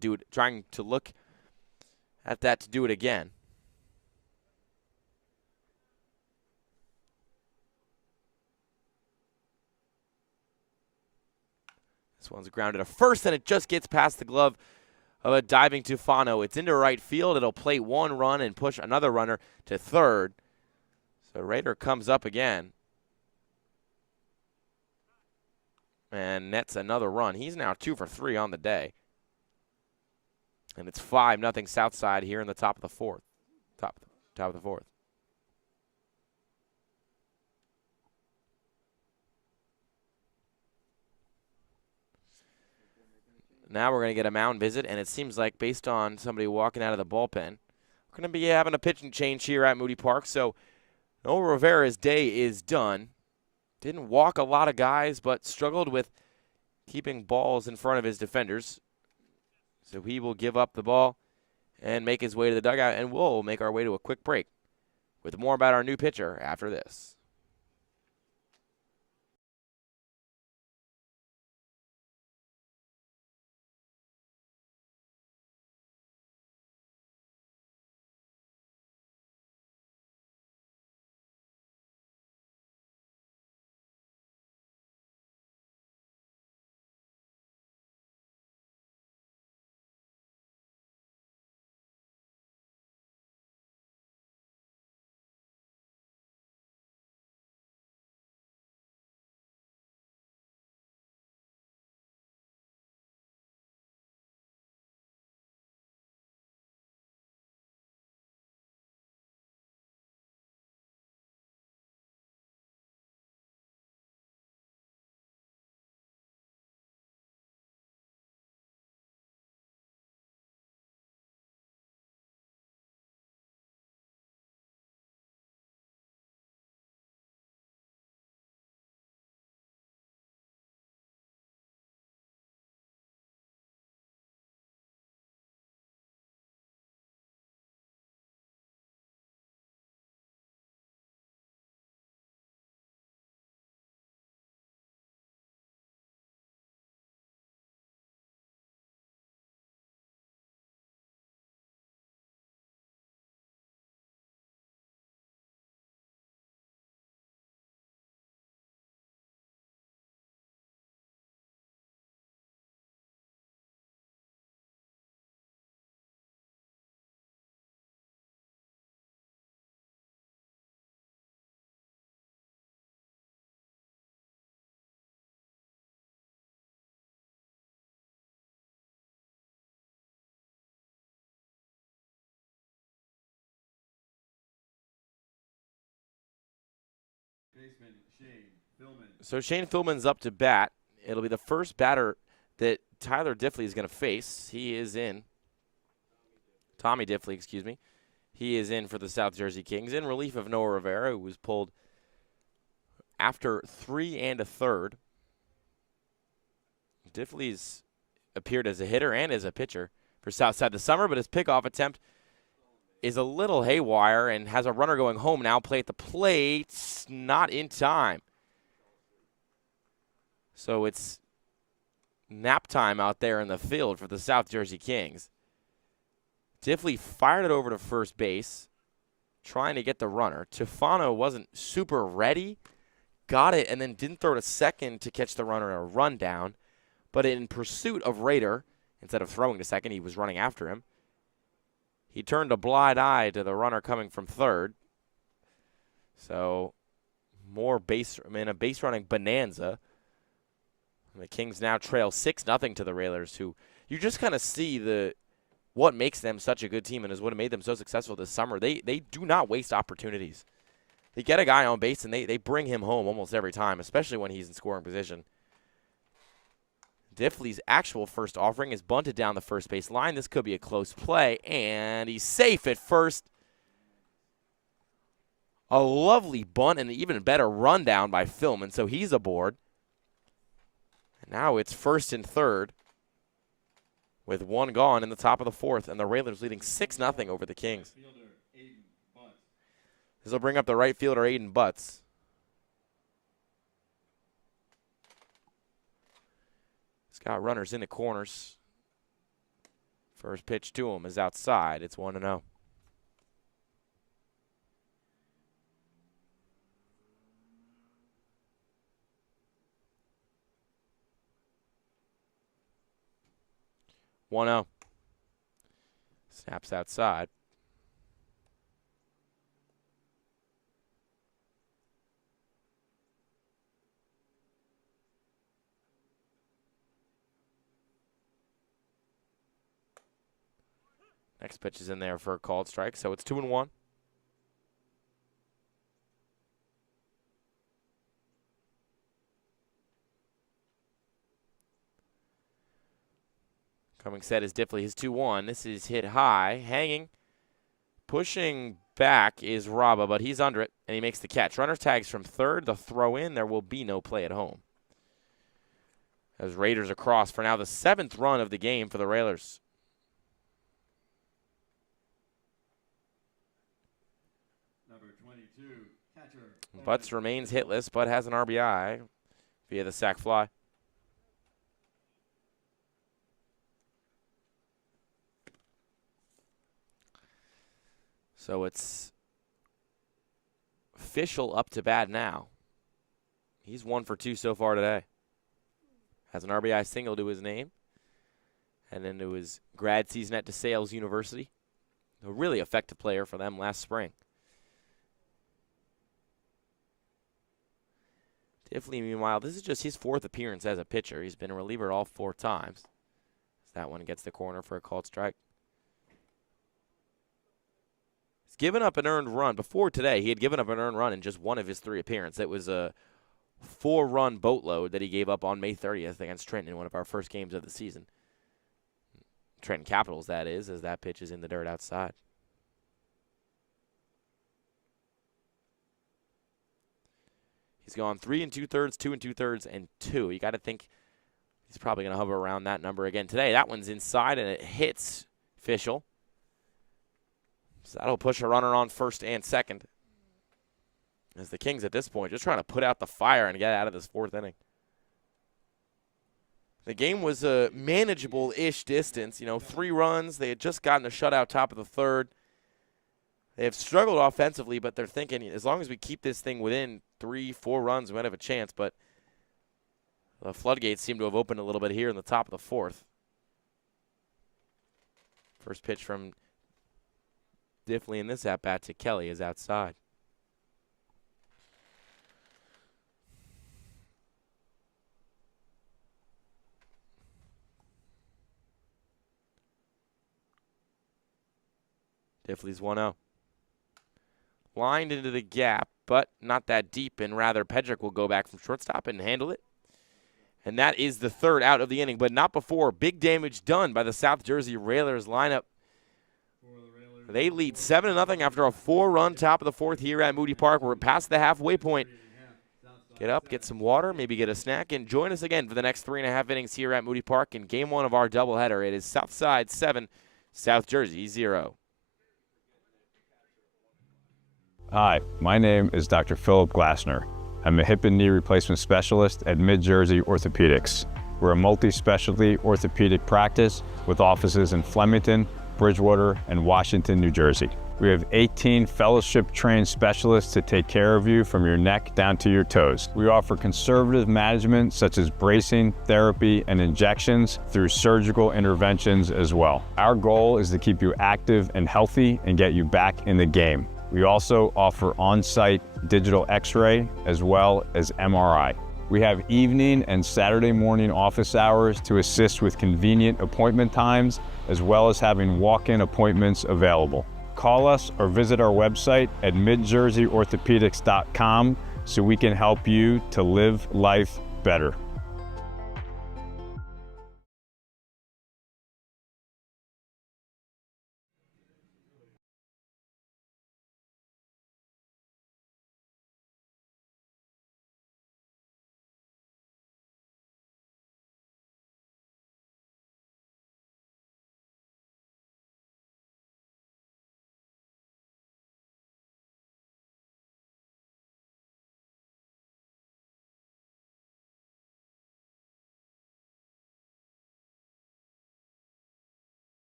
that to do it again. This one's grounded to first, and it just gets past the glove of a diving Tufano. It's into right field. It'll plate 1 run and push another runner to third. So Rader comes up again and nets another run. He's now 2 for 3 on the day. And it's 5-0 Southside here in the top of the 4th. Top of the 4th. Now we're going to get a mound visit, and it seems like based on somebody walking out of the bullpen, we're going to be having a pitching change here at Moody Park. So Noel Rivera's day is done. Didn't walk a lot of guys, but struggled with keeping balls in front of his defenders. So he will give up the ball and make his way to the dugout, and we'll make our way to a quick break with more about our new pitcher after this. Baseman Shane Philman. So Shane Philman's up to bat. It'll be the first batter that Tyler Diffley is going to face. He is in. Tommy Diffley, excuse me. He is in for the South Jersey Kings in relief of Noah Rivera, who was pulled after 3 1/3. Diffley's appeared as a hitter and as a pitcher for Southside this summer, but his pickoff attempt is a little haywire and has a runner going home now. Play at the plate, not in time. So it's nap time out there in the field for the South Jersey Kings. Diffley fired it over to first base, trying to get the runner. Tufano wasn't super ready, got it, and then didn't throw to second to catch the runner in a rundown. But in pursuit of Rader, instead of throwing to second, he was running after him. He turned a blind eye to the runner coming from third. So more a base running bonanza. And the Kings now trail 6-0 to the Railers, who you just kind of see what makes them such a good team and is what made them so successful this summer. They do not waste opportunities. They get a guy on base and they bring him home almost every time, especially when he's in scoring position. Diffley's actual first offering is bunted down the first base line. This could be a close play, and he's safe at first. A lovely bunt and an even better rundown by Philman, so he's aboard. And now it's first and third with one gone in the top of the fourth, and the Railers leading 6-0 over the Kings. This will bring up the right fielder, Aiden Butts. He's got runners in the corners. First pitch to him is outside. It's 1-0. Snaps outside. Next pitch is in there for a called strike, so it's 2-1. Coming set is Diffley, his 2-1. This is hit high, hanging. Pushing back is Raba, but he's under it, and he makes the catch. Runner tags from third, the throw in. There will be no play at home. As Raiders across for now the 7th run of the game for the Railers. Number 22, catcher. Butts remains hitless, but has an RBI via the sac fly. So it's Fischel up to bat now. He's 1 for 2 so far today. Has an RBI single to his name. And then to his grad season at DeSales University. A really effective player for them last spring. Diffley, meanwhile, this is just his 4th appearance as a pitcher. He's been a reliever all 4 times. That one gets the corner for a called strike. Given up an earned run. Before today, he had given up an earned run in just 1 of his 3 appearances. It was a 4-run boatload that he gave up on May 30th against Trenton in one of our first games of the season. Trenton Capitals, that is, as that pitch is in the dirt outside. He's gone 3 2/3, 2 2/3, and 2. You got to think he's probably going to hover around that number again today. That one's inside, and it hits Fischel. So that'll push a runner on first and second. As the Kings at this point just trying to put out the fire and get out of this 4th inning. The game was a manageable-ish distance. 3 runs. They had just gotten a shutout top of the 3rd. They have struggled offensively, but they're thinking as long as we keep this thing within 3-4 runs, we might have a chance. But the floodgates seem to have opened a little bit here in the top of the 4th. First pitch from Diffley in this at-bat to Kelly is outside. Diffley's 1-0. Lined into the gap, but not that deep, and rather Pedrick will go back from shortstop and handle it. And that is the 3rd out of the inning, but not before. Big damage done by the South Jersey Railers lineup. They lead 7-0 after a 4-run top of the fourth here at Moody Park. We're past the halfway point. Get up, get some water, maybe get a snack, and join us again for the next 3.5 innings here at Moody Park in Game 1 of our doubleheader. It is Southside 7, South Jersey 0. Hi, my name is Dr. Philip Glassner. I'm a hip and knee replacement specialist at Mid-Jersey Orthopedics. We're a multi-specialty orthopedic practice with offices in Flemington, Bridgewater, and Washington, New Jersey. We have 18 fellowship-trained specialists to take care of you from your neck down to your toes. We offer conservative management such as bracing, therapy, and injections through surgical interventions as well. Our goal is to keep you active and healthy and get you back in the game. We also offer on-site digital X-ray as well as MRI. We have evening and Saturday morning office hours to assist with convenient appointment times, as well as having walk-in appointments available. Call us or visit our website at midjerseyorthopedics.com so we can help you to live life better.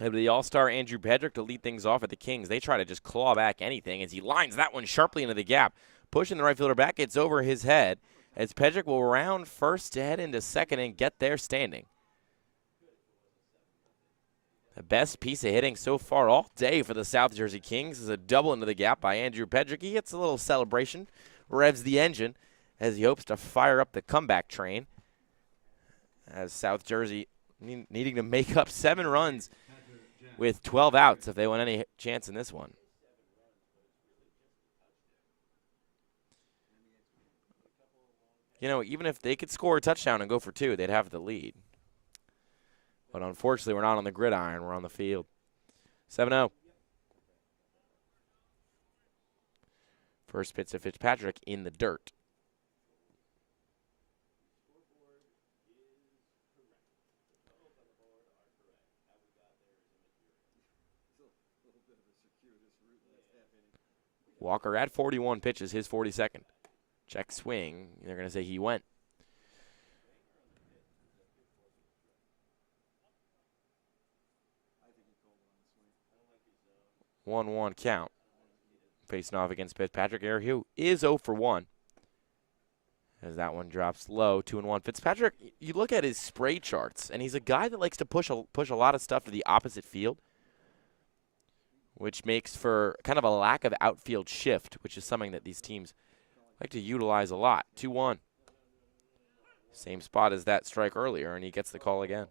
The All-Star Andrew Pedrick to lead things off at the Kings. They try to just claw back anything as he lines that one sharply into the gap. Pushing the right fielder back, it's over his head as Pedrick will round first to head into second and get there standing. The best piece of hitting so far all day for the South Jersey Kings is a double into the gap by Andrew Pedrick. He gets a little celebration, revs the engine as he hopes to fire up the comeback train. As South Jersey needing to make up 7 runs with 12 outs if they want any chance in this one. You know, even if they could score a touchdown and go for 2, they'd have the lead. But unfortunately, we're not on the gridiron. We're on the field. 7-0. First pitch to Fitzpatrick in the dirt. Walker at 41 pitches, his 42nd. Check swing. They're going to say he went. One count. Facing off against Fitzpatrick here, who is 0 for 1. As that one drops low, 2-1. Fitzpatrick, you look at his spray charts, and he's a guy that likes to push a lot of stuff to the opposite field, which makes for kind of a lack of outfield shift, which is something that these teams like to utilize a lot. 2-1. Same spot as that strike earlier, and he gets the call again.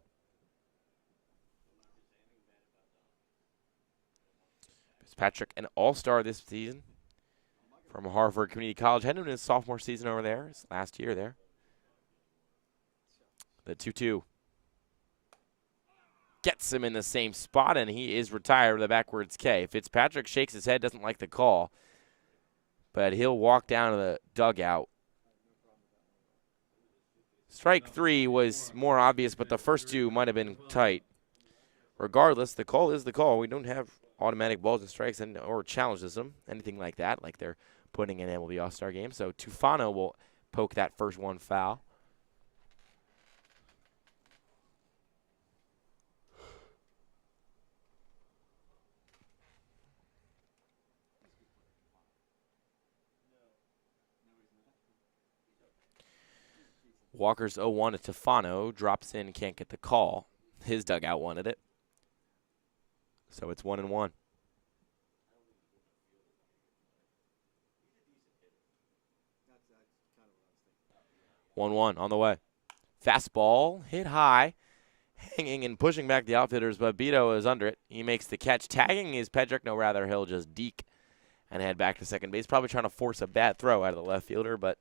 Fitzpatrick, an all-star this season from Harvard Community College, heading into his sophomore season over there, his last year there. The 2-2. Gets him in the same spot, and he is retired with a backwards K. Fitzpatrick shakes his head, doesn't like the call, but he'll walk down to the dugout. Strike 3 was more obvious, but the first 2 might have been tight. Regardless, the call is the call. We don't have automatic balls and strikes or challenges them, anything like that, like they're putting in MLB All-Star Game. So Tufano will poke that first one foul. Walker's 0-1 to Tufano, drops in, can't get the call. His dugout wanted it. So it's 1-1. 1-1 on the way. Fastball hit high, hanging and pushing back the outfielders, but Beto is under it. He makes the catch. Tagging is Pedrick. No, rather, he'll just deke and head back to second base. Probably trying to force a bad throw out of the left fielder, but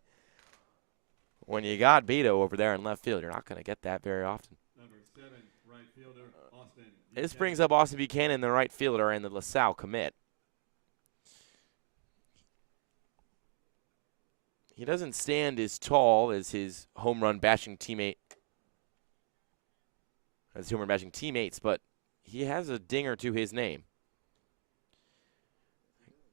when you got Beto over there in left field, you're not going to get that very often. Number 7, right fielder, Austin. This brings up Austin Buchanan, the right fielder, and the LaSalle commit. He doesn't stand as tall as his home run bashing teammate, but he has a dinger to his name.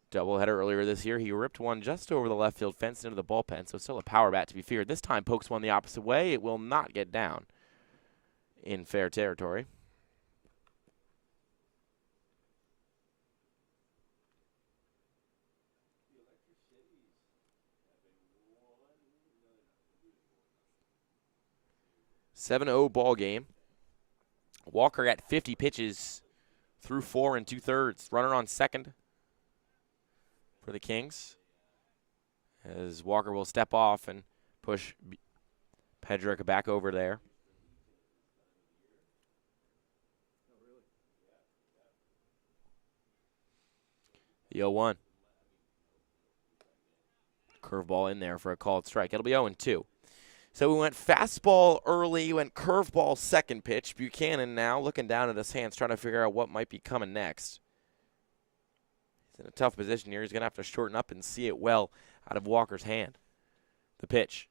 Doubleheader earlier this year, he ripped one just over the left field fence into the bullpen, so still a power bat to be feared. This time pokes one the opposite way. It will not get down in fair territory. (7-0) ball game. Walker at 50 pitches through 4 2/3. Runner on second for the Kings, as Walker will step off and push Pedrick back over there. The 0-1. Curveball in there for a called strike. It'll be 0-2. So we went fastball early, went curveball second pitch. Buchanan now looking down at his hands, trying to figure out what might be coming next. He's in a tough position here. He's going to have to shorten up and see it well out of Walker's hand. The pitch.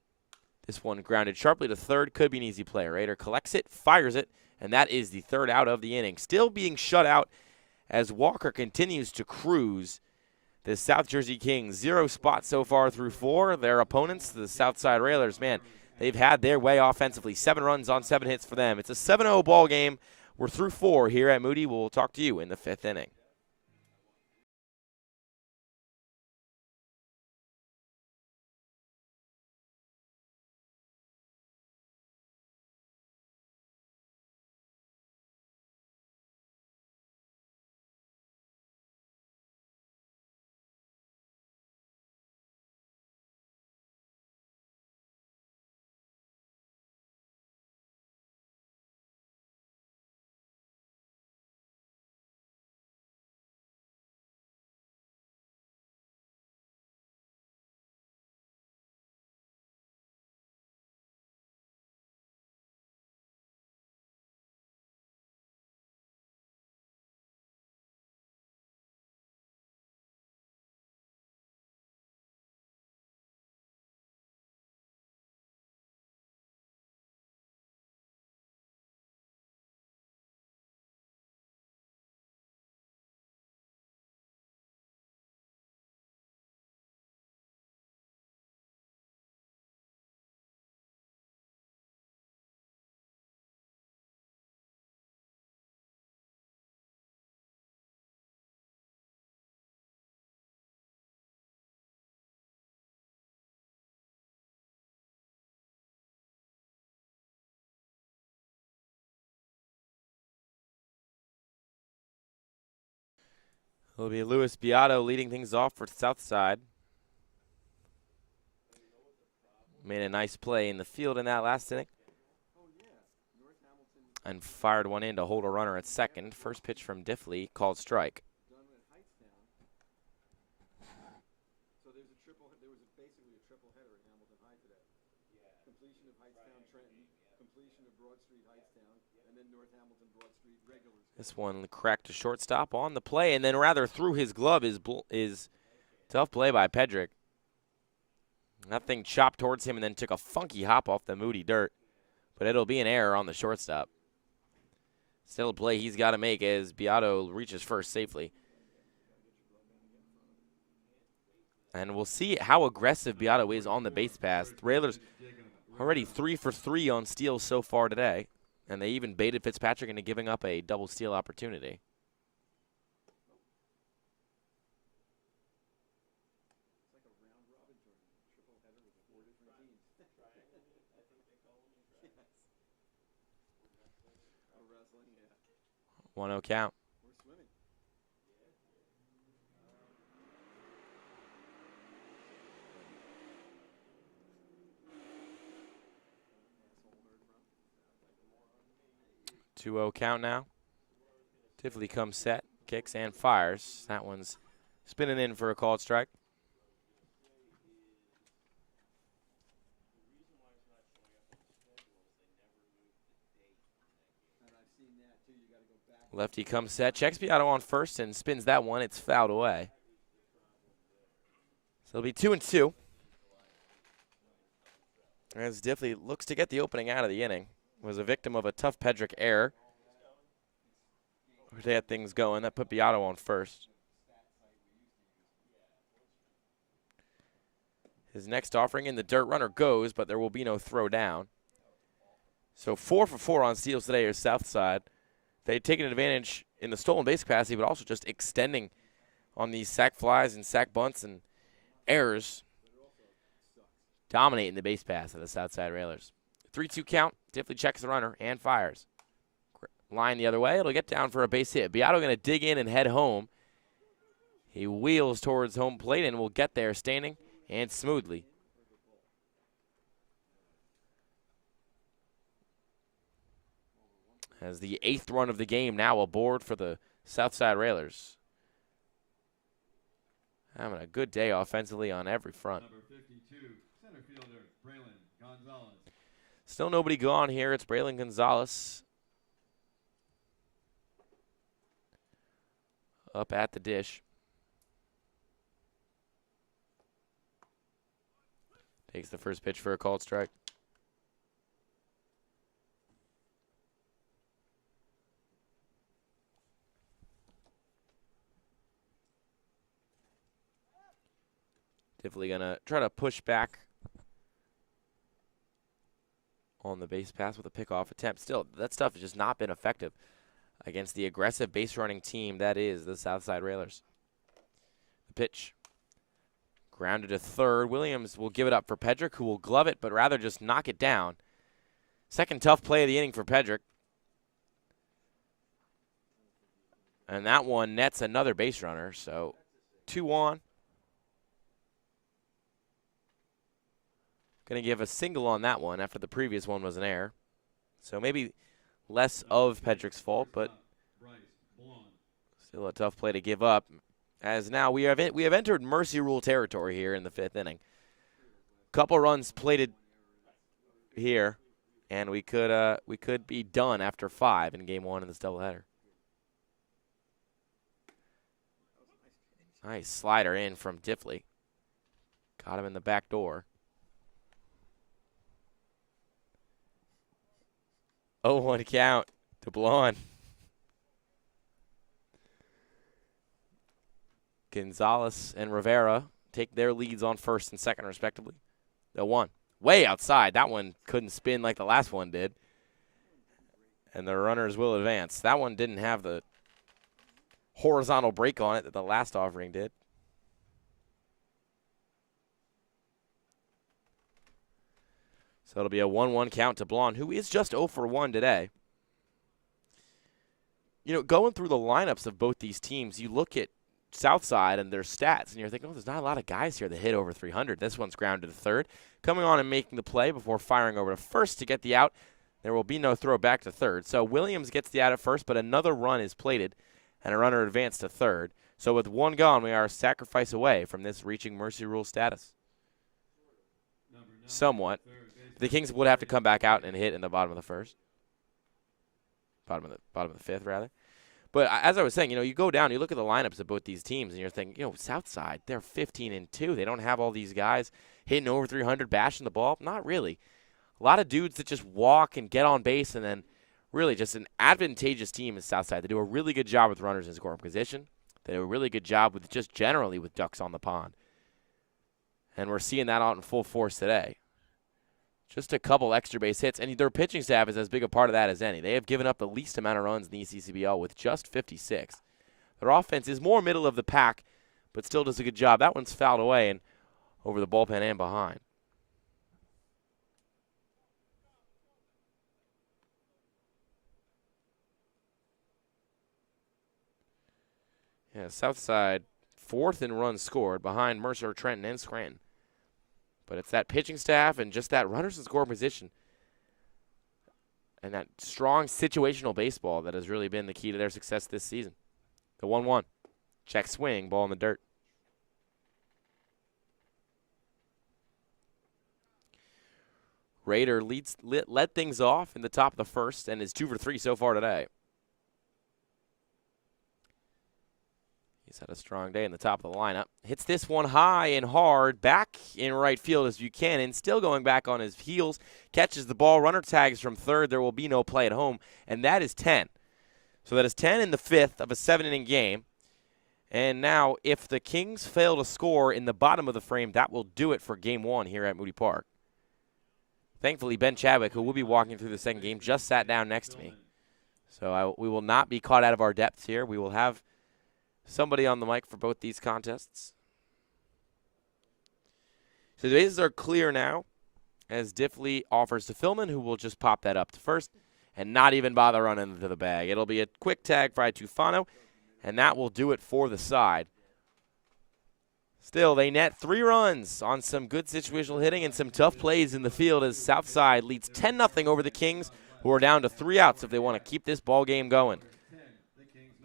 This one grounded sharply to third. Could be an easy play. Raider collects it, fires it, and that is the third out of the inning. Still being shut out as Walker continues to cruise. The South Jersey Kings, 0 spots so far through 4. Their opponents, the Southside Railers, man, they've had their way offensively. 7 runs on 7 hits for them. It's a 7-0 ball game. We're through 4 here at Moody. We'll talk to you in the 5th inning. It'll be Luis Beato leading things off for Southside. Made a nice play in the field in that last inning. And fired one in to hold a runner at second. First pitch from Diffley, called strike. So there was basically a triple header at Hamilton High today. Completion of Hightstown Trenton, completion of Broad Street Hightstown, and then North Hamilton Broad Street regulars. This one cracked to shortstop on the play, and then rather through his glove is tough play by Pedrick. That thing chopped towards him and then took a funky hop off the Moody dirt. But it'll be an error on the shortstop. Still a play he's got to make as Beato reaches first safely. And we'll see how aggressive Beato is on the base pass. The Railers already 3 for 3 on steals so far today. And they even baited Fitzpatrick into giving up a double steal opportunity. One 0 count. 2-0 count now. Tivoli comes set, kicks and fires. That one's spinning in for a called strike. Lefty comes set, checks Beato on first and spins that one. It's fouled away. So it'll be 2-2. As Diffley looks to get the opening out of the inning. Was a victim of a tough Pedrick error. They had things going. That put Beato on first. His next offering in, the dirt runner goes, but there will be no throw down. So 4 for 4 on steals today is Southside. They'd taken advantage in the stolen base capacity, but also just extending on these sac flies and sac bunts and errors. Dominating the base pass of the Southside Railers. 3-2 count. Diffley checks the runner and fires. Line the other way. It'll get down for a base hit. Beato going to dig in and head home. He wheels towards home plate and will get there standing and smoothly. As the 8th run of the game now aboard for the Southside Railers. Having a good day offensively on every front. Number 52, center fielder, Braylon Gonzalez. Still nobody gone here. It's Braylon Gonzalez up at the dish. Takes the first pitch for a called strike. Diffley gonna try to push back on the base pass with a pickoff attempt. Still, that stuff has just not been effective against the aggressive base running team that is the Southside Railers. The pitch grounded to third. Williams will give it up for Pedrick, who will glove it, but rather just knock it down. Second tough play of the inning for Pedrick. And that one nets another base runner, so 2 on. Going to give a single on that one after the previous one was an error. So maybe less of Pedrick's fault, but still a tough play to give up. As now we have entered mercy rule territory here in the 5th inning. Couple runs plated here, and we could be done after 5 in game 1 of this doubleheader. Nice slider in from Diffley. Got him in the back door. 0-1 count to Blonde. Gonzalez and Rivera take their leads on first and second, respectively. The 1 way outside. That one couldn't spin like the last one did. And the runners will advance. That one didn't have the horizontal break on it that the last offering did. So it'll be a 1-1 count to Blonde, who is just 0 for 1 today. You know, going through the lineups of both these teams, you look at Southside and their stats, and you're thinking, oh, there's not a lot of guys here that hit over 300. This one's grounded to third. Coming on and making the play before firing over to first to get the out. There will be no throw back to third. So Williams gets the out at first, but another run is plated, and a runner advanced to third. So with 1 gone, we are a sacrifice away from this reaching mercy rule status. Somewhat. The Kings would have to come back out and hit in the bottom of the first. Bottom of the 5th, rather. But as I was saying, you know, you go down, you look at the lineups of both these teams, and you're thinking, you know, Southside, they're 15-2. They don't have all these guys hitting over 300, bashing the ball. Not really. A lot of dudes that just walk and get on base, and then really just an advantageous team in Southside. They do a really good job with runners in scoring position. They do a really good job with just generally with ducks on the pond. And we're seeing that out in full force today. Just a couple extra base hits, and their pitching staff is as big a part of that as any. They have given up the least amount of runs in the ECCBL with just 56. Their offense is more middle of the pack, but still does a good job. That one's fouled away and over the bullpen and behind. Yeah, Southside 4th in runs scored behind Mercer, Trenton, and Scranton. But it's that pitching staff and just that runners in scoring position and that strong situational baseball that has really been the key to their success this season. The 1-1. Check swing, ball in the dirt. Raider led things off in the top of the first and is 2 for 3 so far today. He's had a strong day in the top of the lineup. Hits this one high and hard back in right field as Buchanan, still going back on his heels, catches the ball. Runner tags from third. There will be no play at home, and that is 10. So that is 10 in the fifth of a 7-inning game. And now if the Kings fail to score in the bottom of the frame, that will do it for Game 1 here at Moody Park. Thankfully, Ben Chadwick, who will be walking through the second game, just sat down next to me. So we will not be caught out of our depth here. We will have somebody on the mic for both these contests. So the bases are clear now as Diffley offers to Philman, who will just pop that up to first and not even bother running into the bag. It'll be a quick tag by Tufano, and that will do it for the side. Still, they net 3 runs on some good situational hitting and some tough plays in the field as Southside leads 10-0 over the Kings, who are down to 3 outs if they want to keep this ball game going.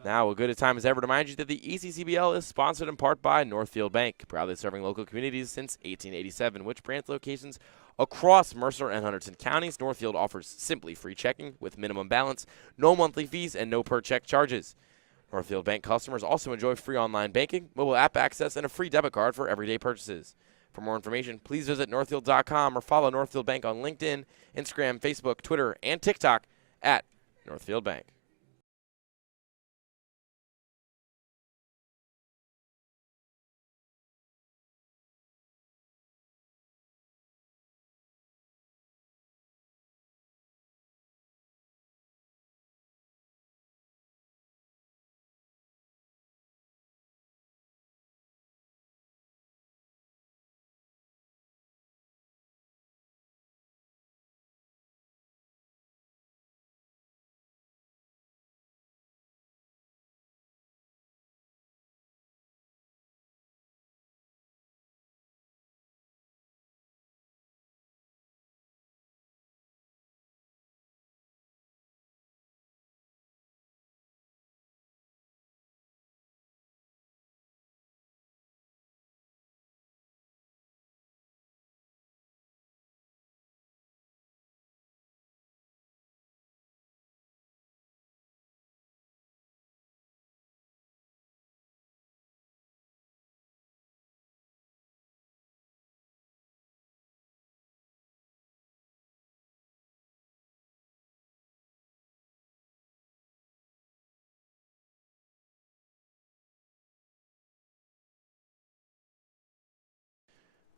Now, a good a time as ever to remind you that the ECCBL is sponsored in part by Northfield Bank, proudly serving local communities since 1887, which branch locations across Mercer and Hunterdon counties. Northfield offers simply free checking with minimum balance, no monthly fees, and no per-check charges. Northfield Bank customers also enjoy free online banking, mobile app access, and a free debit card for everyday purchases. For more information, please visit northfield.com or follow Northfield Bank on LinkedIn, Instagram, Facebook, Twitter, and TikTok at Northfield Bank.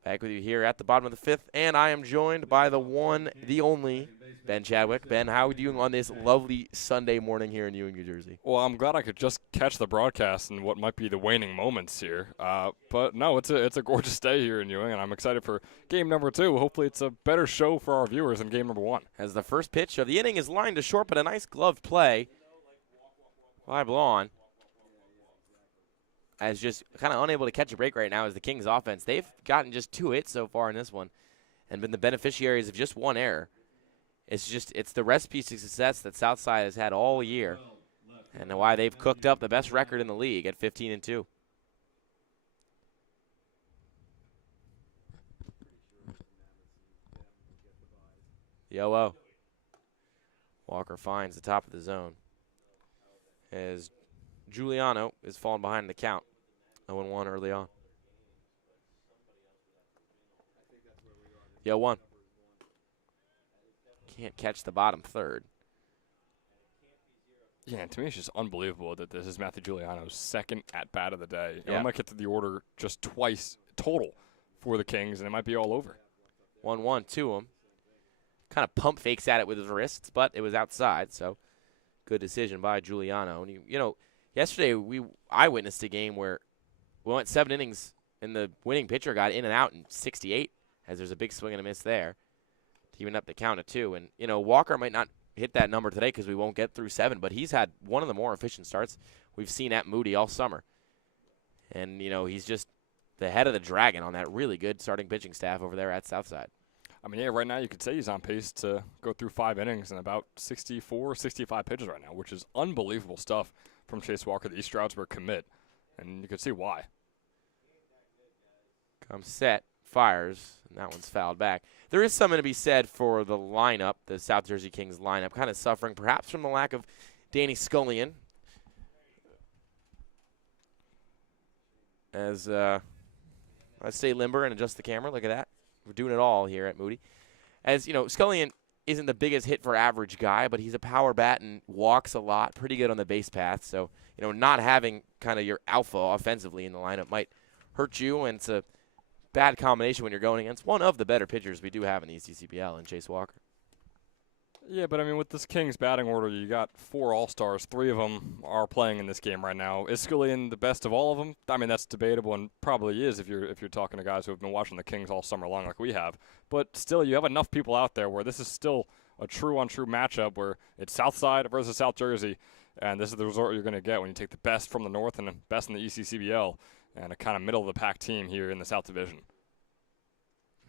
Back with you here at the bottom of the fifth, and I am joined by the one, the only, Ben Chadwick. Ben, how are you doing on this lovely Sunday morning here in Ewing, New Jersey? Well, I'm glad I could just catch the broadcast in what might be the waning moments here. But no, it's a gorgeous day here in Ewing, and I'm excited for game number 2. Hopefully it's a better show for our viewers than game number 1. As the first pitch of the inning is lined to short, but a nice gloved play by Blon. As just kind of unable to catch a break right now as the Kings offense. They've gotten just 2 hits so far in this one and been the beneficiaries of just 1 error. It's the recipe to success that Southside has had all year and why they've cooked up the best record in the league at 15-2. The 0-0. Walker finds the top of the zone as Giuliano is falling behind the count. 0-1 early on. The 0-1. Can't catch the bottom third. Yeah, and to me it's just unbelievable that this is Matthew Giuliano's second at-bat of the day. Yeah. And we might get to the order just twice total for the Kings, and it might be all over. 1-1 to him. Kind of pump fakes at it with his wrists, but it was outside, so good decision by Giuliano. And you know, yesterday I witnessed a game where we went 7 innings and the winning pitcher got in and out in 68 as there's a big swing and a miss there to even up the count at 2. And, you know, Walker might not hit that number today because we won't get through 7, but he's had one of the more efficient starts we've seen at Moody all summer. And, you know, he's just the head of the dragon on that really good starting pitching staff over there at Southside. I mean, yeah, right now you could say he's on pace to go through 5 innings and about 64, 65 pitches right now, which is unbelievable stuff from Chase Walker, the East Stroudsburg commit, and you can see why. Comes set, fires, and that one's fouled back. There is something to be said for the lineup, the South Jersey Kings lineup, kind of suffering perhaps from the lack of Danny Scullion. As I stay limber and adjust the camera. Look at that. We're doing it all here at Moody. As you know, Scullion isn't the biggest hit for average guy, but he's a power bat and walks a lot, pretty good on the base path. So, you know, not having kind of your alpha offensively in the lineup might hurt you, and it's a bad combination when you're going against one of the better pitchers we do have in the ECCBL in Chase Walker. Yeah, but I mean, with this Kings batting order, you got 4 All-Stars. 3 of them are playing in this game right now. Is Scullion the best of all of them? I mean, that's debatable, and probably is if you're talking to guys who have been watching the Kings all summer long like we have. But still, you have enough people out there where this is still a true-on-true matchup where it's Southside versus South Jersey, and this is the result you're going to get when you take the best from the North and the best in the ECCBL and a kind of middle-of-the-pack team here in the South Division.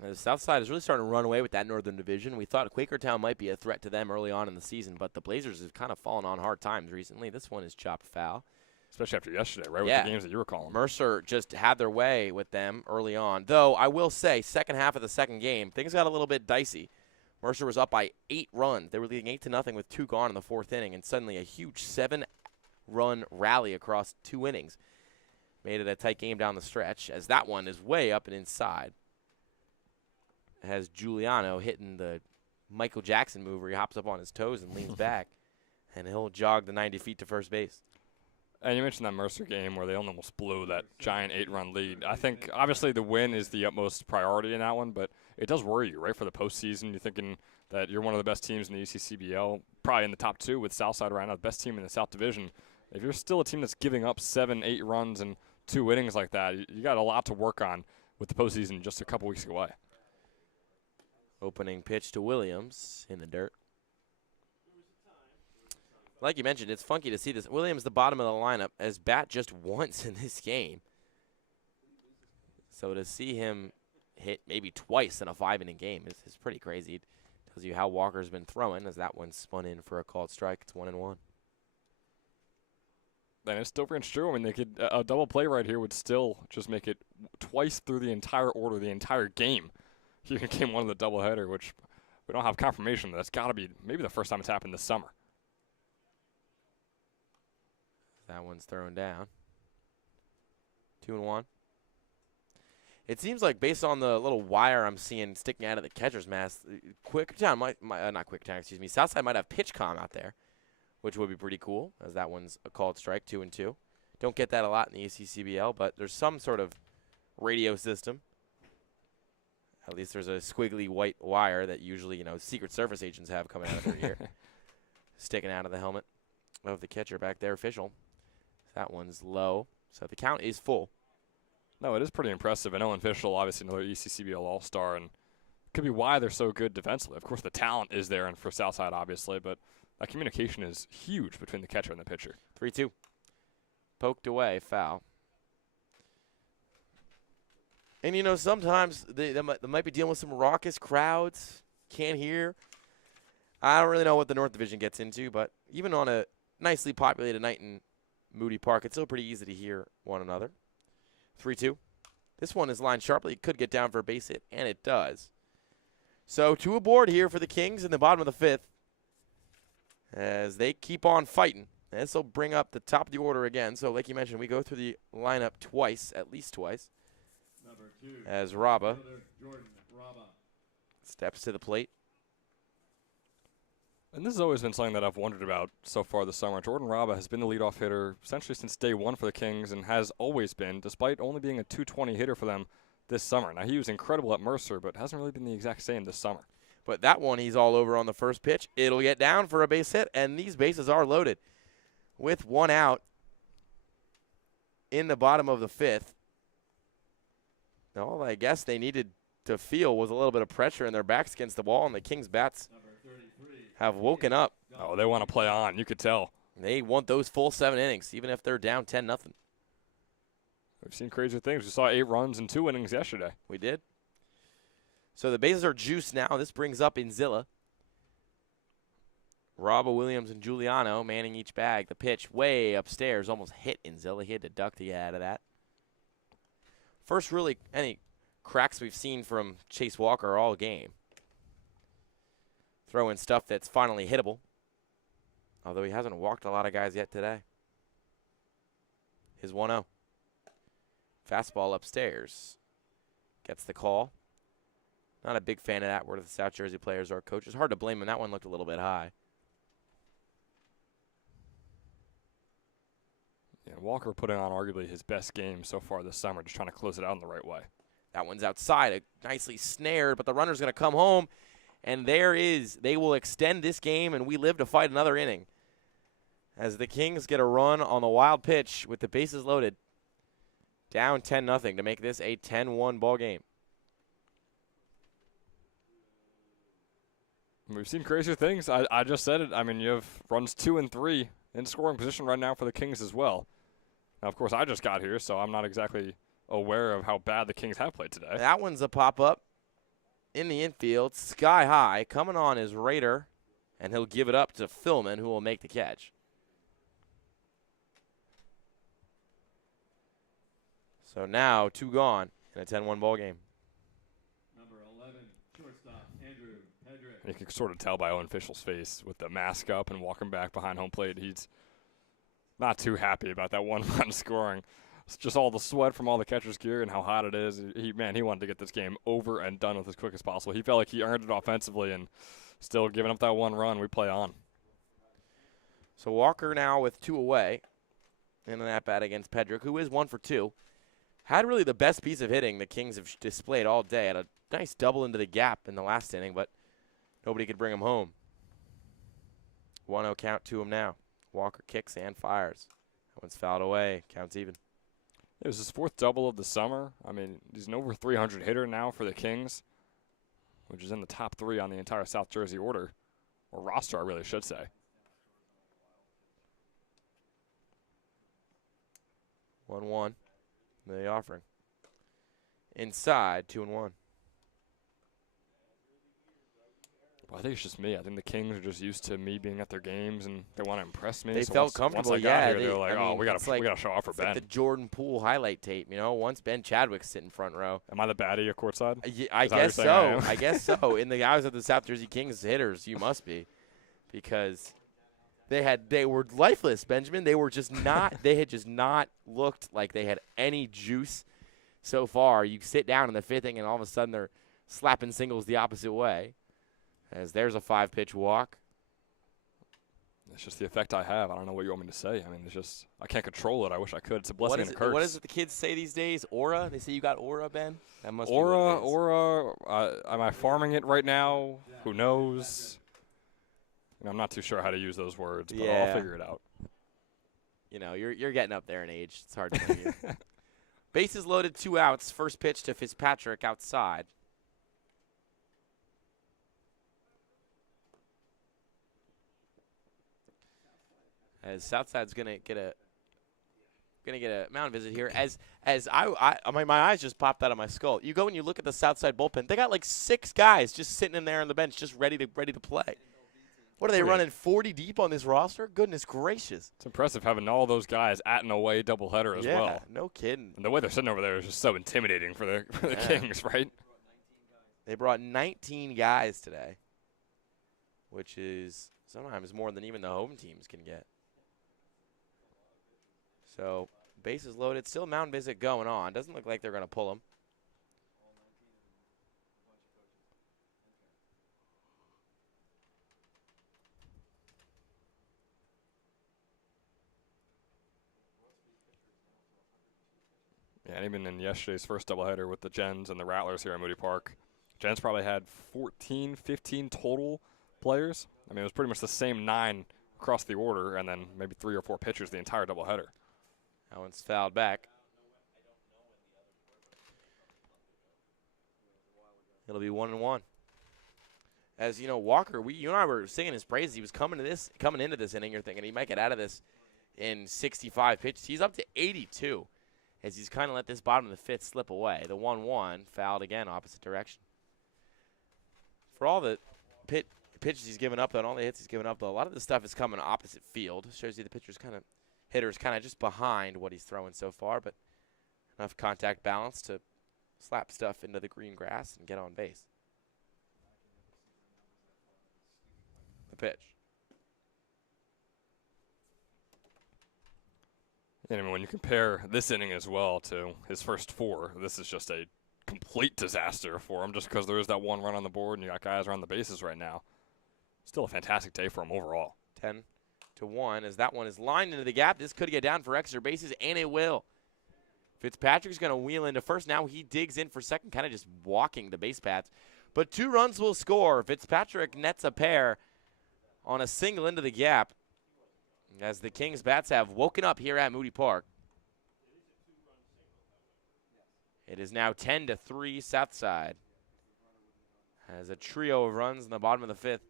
The Southside is really starting to run away with that Northern Division. We thought Quakertown might be a threat to them early on in the season, but the Blazers have kind of fallen on hard times recently. This one is chopped foul. Especially after yesterday, right, Yeah. with the games that you were calling. Mercer just had their way with them early on. Though, I will say, second half of the second game, things got a little bit dicey. Mercer was up by 8 runs. They were leading 8-0 with 2 gone in the 4th inning, and suddenly a huge 7-run rally across 2 innings made it a tight game down the stretch, as that one is way up and inside. Has Giuliano hitting the Michael Jackson move where he hops up on his toes and leans back, and he'll jog the 90 feet to first base. And you mentioned that Mercer game where they almost blew that giant 8-run lead. I think, obviously, the win is the utmost priority in that one, but it does worry you, right, for the postseason. You're thinking that you're one of the best teams in the ECCBL, probably in the top 2 with Southside right now, the best team in the South Division. If you're still a team that's giving up 7, 8 runs in 2 innings like that, you got a lot to work on with the postseason just a couple weeks away. Opening pitch to Williams in the dirt. Like you mentioned, it's funky to see this. Williams, the bottom of the lineup, has bat just once in this game. So to see him hit maybe twice in a 5-inning game is pretty crazy. It tells you how Walker's been throwing, as that one spun in for a called strike. It's 1-1. And it still rings true. I mean, they could a double play right here would still just make it twice through the entire order, the entire game. Here in game 1 of the doubleheader, which we don't have confirmation, but that's got to be maybe the first time it's happened this summer. That one's thrown down. 2-1. It seems like based on the little wire I'm seeing sticking out of the catcher's mask, Quakertown not Quakertown, excuse me, Southside might have pitch comm out there, which would be pretty cool, as that one's a called strike, 2-2. Don't get that a lot in the ECCBL, but there's some sort of radio system. At least there's a squiggly white wire that usually, you know, Secret Service agents have coming out of their ear, sticking out of the helmet of the catcher back there, official. That one's low, so the count is full. No, it is pretty impressive. And Owen Fischel, obviously another ECCBL All-Star, and could be why they're so good defensively. Of course, the talent is there, and for Southside, obviously, but that communication is huge between the catcher and the pitcher. 3-2. Poked away, foul. And, you know, sometimes they might be dealing with some raucous crowds. Can't hear. I don't really know what the North Division gets into, but even on a nicely populated night in Moody Park, it's still pretty easy to hear one another. 3-2. This one is lined sharply. It could get down for a base hit, and it does. So 2 aboard here for the Kings in the bottom of the 5th as they keep on fighting. And this will bring up the top of the order again. So like you mentioned, we go through the lineup twice, at least twice. Number 2. As Raba Jordan Raba. steps to the plate. And this has always been something that I've wondered about so far this summer. Jordan Raba has been the leadoff hitter essentially since day 1 for the Kings and has always been, despite only being a .220 hitter for them this summer. Now, he was incredible at Mercer, but hasn't really been the exact same this summer. But that one, he's all over on the first pitch. It'll get down for a base hit, and these bases are loaded. With 1 out in the bottom of the 5th. All I guess they needed to feel was a little bit of pressure, and their backs against the wall, and the Kings' bats have woken up. Oh, they want to play on. You could tell. They want those full 7 innings, even if they're down 10-0. We've seen crazier things. We saw 8 runs in 2 innings yesterday. We did. So the bases are juiced now. This brings up Inzilla. Robbo Williams and Giuliano manning each bag. The pitch way upstairs almost hit Inzilla. He had to duck to get out of that. First really any cracks we've seen from Chase Walker all game. Throwing stuff that's finally hittable. Although he hasn't walked a lot of guys yet today. His 1-0. Fastball upstairs. Gets the call. Not a big fan of that where the South Jersey players are coaches. Hard to blame him. That one looked a little bit high. Yeah, Walker putting on arguably his best game so far this summer, just trying to close it out in the right way. That one's outside, nicely snared, but the runner's going to come home, and they will extend this game, and we live to fight another inning. As the Kings get a run on the wild pitch with the bases loaded, down 10-0 to make this a 10-1 ball game. We've seen crazier things. I just said it. I mean, you have runs 2 and 3 in scoring position right now for the Kings as well. Now, of course, I just got here, so I'm not exactly aware of how bad the Kings have played today. That one's a pop-up in the infield, sky high. Coming on is Rader, and he'll give it up to Philman, who will make the catch. So now 2 gone in a 10-1 ball game. Number 11, shortstop, Andrew Pedrick. You can sort of tell by Owen Fischel's face with the mask up and walking back behind home plate. He's not too happy about that one-run scoring. It's just all the sweat from all the catcher's gear and how hot it is. He wanted to get this game over and done with as quick as possible. He felt like he earned it offensively, and still giving up that one run, we play on. So Walker now with 2 away in an at-bat against Pedrick, who is 1 for 2. Had really the best piece of hitting the Kings have displayed all day. Had a nice double into the gap in the last inning, but nobody could bring him home. 1-0 count to him now. Walker kicks and fires. That one's fouled away. Counts even. It was his 4th double of the summer. I mean, he's an over 300 hitter now for the Kings, which is in the top 3 on the entire South Jersey order, or roster, I really should say. 1-1. The offering. Inside, 2-1. Well, I think it's just me. I think the Kings are just used to me being at their games, and they want to impress me. They so felt once, comfortable, once I got yeah. here, they're like, we got to show off for It's Ben. like the Jordan Poole highlight tape, you know. Once Ben Chadwick's sitting front row. Am I the baddie at courtside? I Is that guess what you're saying so. I am? I guess so. In the eyes of the South Jersey Kings hitters, you must be, because they were lifeless, Benjamin. They were just not. They had just not looked like they had any juice so far. You sit down in the 5th inning, and all of a sudden they're slapping singles the opposite way. As there's a 5-pitch walk. It's just the effect I have. I don't know what you want me to say. I mean, it's just I can't control it. I wish I could. It's a blessing and a curse. What is it the kids say these days? Aura? They say you got aura, Ben? That must be Aura. Am I farming it right now? Who knows? I'm not too sure how to use those words, but I'll figure it out. You know, you're getting up there in age. It's hard to blame you. Bases loaded, 2 outs. First pitch to Fitzpatrick outside. As Southside's gonna get a mound visit here. As my eyes just popped out of my skull. You go and you look at the Southside bullpen. They got like 6 guys just sitting in there on the bench, just ready to play. What are they running 40 deep on this roster? Goodness gracious! It's impressive having all those guys at and away doubleheader as well. Yeah, no kidding. And the way they're sitting over there is just so intimidating for the Kings, right? They brought 19 guys today, which is sometimes more than even the home teams can get. So, bases loaded. Still mound visit going on. Doesn't look like they're going to pull him. Yeah, and even in yesterday's first doubleheader with the Gens and the Rattlers here at Moody Park, Gens probably had 14, 15 total players. I mean, it was pretty much the same 9 across the order, and then maybe 3 or 4 pitchers the entire doubleheader. That one's fouled back. It'll be 1-1. As you know, Walker, you and I were singing his praises. He was coming into this inning. You're thinking he might get out of this in 65 pitches. He's up to 82, as he's kind of let this bottom of the 5th slip away. The 1-1 fouled again, opposite direction. For all the pitches he's given up, though, and all the hits he's given up, though, a lot of this stuff is coming opposite field. Shows you the hitter's kind of just behind what he's throwing so far, but enough contact balance to slap stuff into the green grass and get on base. The pitch. And I mean, when you compare this inning as well to his first 4, this is just a complete disaster for him just because there is that 1 run on the board and you got guys around the bases right now. Still a fantastic day for him overall. 10-1 as that one is lined into the gap. This could get down for extra bases, and it will. Fitzpatrick's going to wheel into first. Now he digs in for second, kind of just walking the base paths. But 2 runs will score. Fitzpatrick nets a pair on a single into the gap as the Kings bats have woken up here at Moody Park. It is now 10-3 Southside. As a trio of runs in the bottom of the 5th.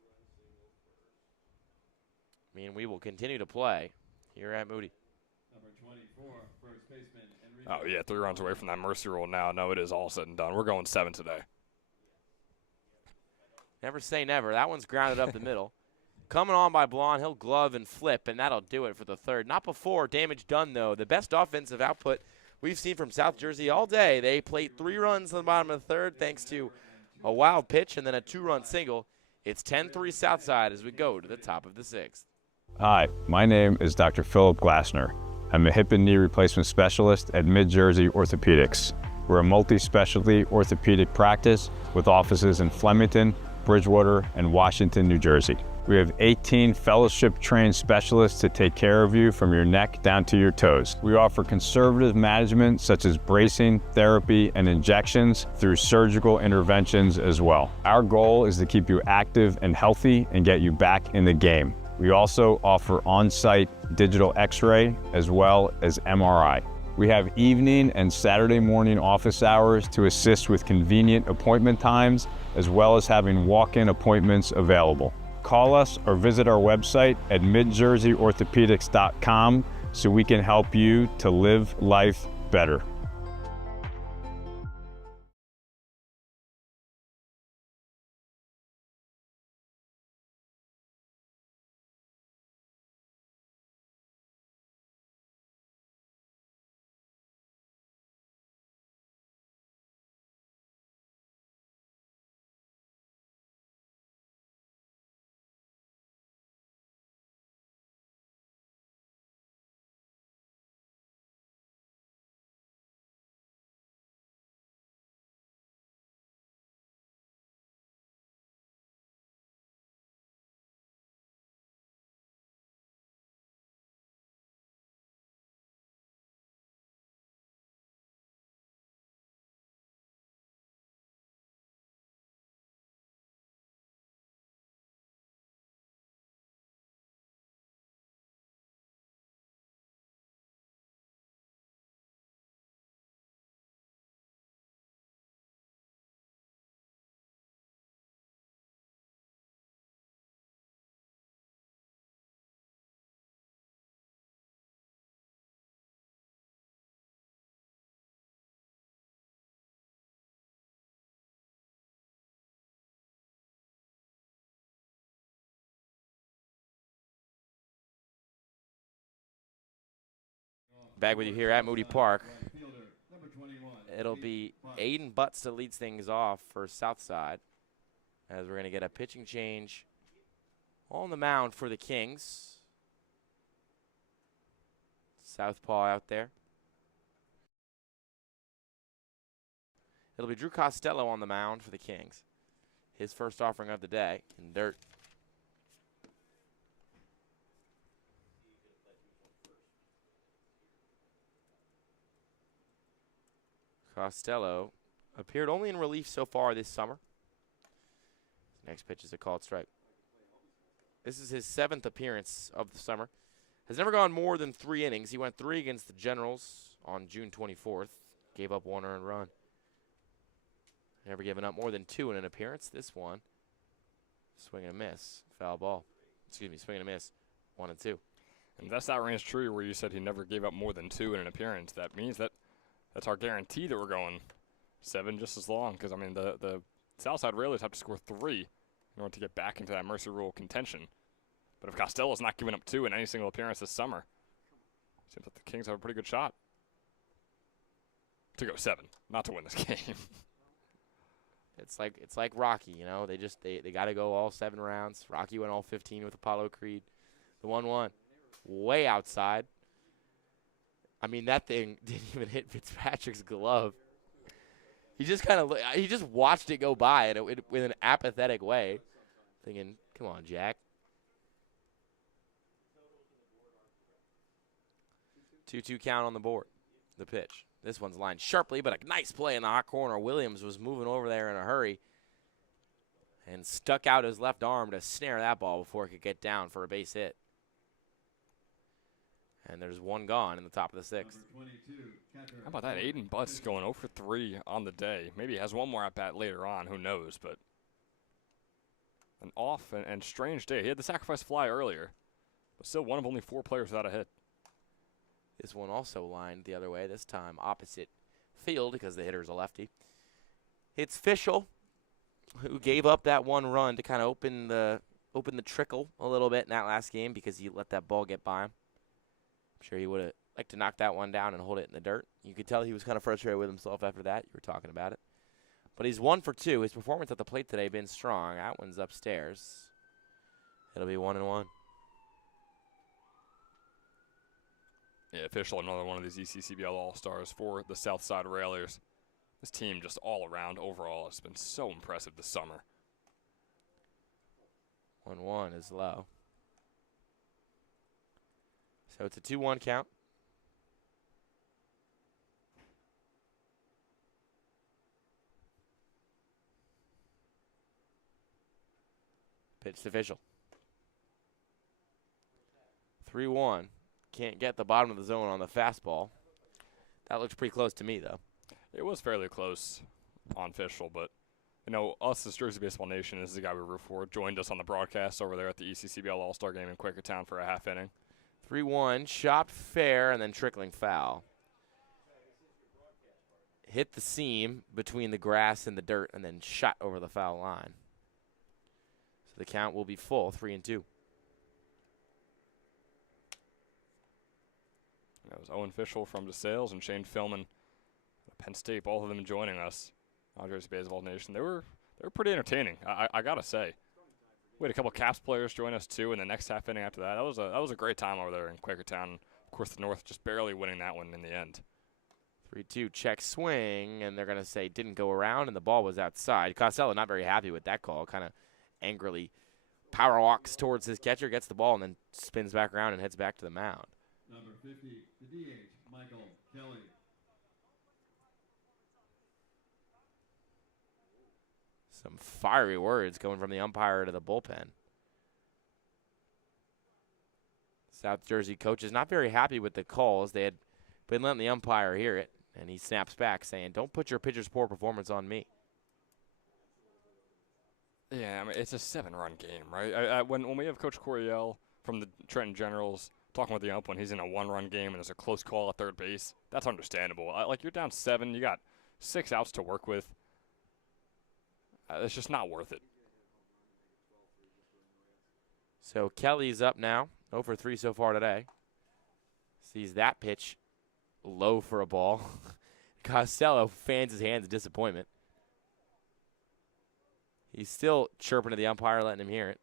I mean, we will continue to play here at Moody. Number 24, first baseman. Oh, yeah, 3 runs away from that mercy rule now. No, it is all said and done. We're going 7 today. Never say never. That one's grounded up the middle. Coming on by Blonde, he'll glove and flip, and that'll do it for the 3rd. Not before damage done, though. The best offensive output we've seen from South Jersey all day. They played 3 runs in the bottom of the 3rd thanks to a wild pitch and then a 2-run single. It's 10-3 Southside as we go to the top of the 6th. Hi, my name is Dr. Philip Glassner. I'm a hip and knee replacement specialist at Mid-Jersey Orthopedics. We're a multi-specialty orthopedic practice with offices in Flemington, Bridgewater, and Washington, New Jersey. We have 18 fellowship-trained specialists to take care of you from your neck down to your toes. We offer conservative management such as bracing, therapy, and injections through surgical interventions as well. Our goal is to keep you active and healthy and get you back in the game. We also offer on-site digital x-ray as well as MRI. We have evening and Saturday morning office hours to assist with convenient appointment times, as well as having walk-in appointments available. Call us or visit our website at midjerseyorthopedics.com so we can help you to live life better. Back with you here at Moody Park. It'll be Aiden Butts to lead things off for Southside, as we're going to get a pitching change on the mound for the Kings. Southpaw out there. It'll be Drew Costello on the mound for the Kings. His first offering of the day in dirt. Costello appeared only in relief so far this summer. Next pitch is a called strike. This is his 7th appearance of the summer. Has never gone more than 3 innings. He went 3 against the Generals on June 24th. Gave up 1 earned run. Never given up more than 2 in an appearance. This one, swing and a miss. Foul ball. Excuse me, swing and a miss. 1 and 2. And that's that range true where you said he never gave up more than 2 in an appearance. That means that's our guarantee that we're going 7 just as long. Because, I mean, the Southside Railers have to score 3 in order to get back into that Mercy Rule contention. But if Costello's not giving up 2 in any single appearance this summer, seems like the Kings have a pretty good shot to go 7, not to win this game. It's like Rocky, you know. They got to go all 7 rounds. Rocky went all 15 with Apollo Creed. The 1-1, way outside. I mean, that thing didn't even hit Fitzpatrick's glove. He just he just watched it go by with an apathetic way, thinking, "Come on, Jack." 2-2 count on the board. The pitch. This one's lined sharply, but a nice play in the hot corner. Williams was moving over there in a hurry and stuck out his left arm to snare that ball before it could get down for a base hit. And there's 1 gone in the top of the 6th. How about that? Aiden Butts going 0 for 3 on the day. Maybe he has one more at bat later on. Who knows? But an off and strange day. He had the sacrifice fly earlier, but still one of only 4 players without a hit. This one also lined the other way, this time opposite field because the hitter's a lefty. It's Fischel who gave up that 1 run to kind of open the trickle a little bit in that last game because he let that ball get by him. I'm sure he would have liked to knock that one down and hold it in the dirt. You could tell he was kind of frustrated with himself after that. You were talking about it. But he's 1 for 2. His performance at the plate today been strong. That one's upstairs. It'll be 1-1. Yeah, Fischel, another one of these ECCBL All-Stars for the Southside Railers. This team just all around overall has been so impressive this summer. 1-1 is low. So it's a 2-1 count. Pitch to Fischel. 3-1. Can't get the bottom of the zone on the fastball. That looks pretty close to me, though. It was fairly close on Fischel, but, you know, us as Jersey Baseball Nation, this is the guy we root for, joined us on the broadcast over there at the ECCBL All-Star game in Quakertown for a half inning. 3-1, chopped fair, and then trickling foul. Hit the seam between the grass and the dirt, and then shot over the foul line. So the count will be full, 3-2. That was Owen Fischel from DeSales and Shane Philman at Penn State, both of them joining us on Jersey Baseball Nation. They were pretty entertaining, I gotta say. We had a couple of Caps players join us too in the next half inning after that. That was a great time over there in Quakertown. Of course, the North just barely winning that one in the end. 3-2, check swing, and they're going to say didn't go around, and the ball was outside. Costello not very happy with that call, kind of angrily power walks towards his catcher, gets the ball, and then spins back around and heads back to the mound. Number 50, the DH, Michael Kelly. Some fiery words going from the umpire to the bullpen. South Jersey coaches not very happy with the calls. They had been letting the umpire hear it, and he snaps back saying, "Don't put your pitcher's poor performance on me." Yeah, I mean, it's a 7-run game, right? When we have Coach Coryell from the Trenton Generals talking with the ump when he's in a 1-run game and there's a close call at third base, that's understandable. Like, you're down 7, you got 6 outs to work with. It's just not worth it. So Kelly's up now, 0 for 3 so far today. Sees that pitch low for a ball. Costello fans his hands in disappointment. He's still chirping to the umpire, letting him hear it.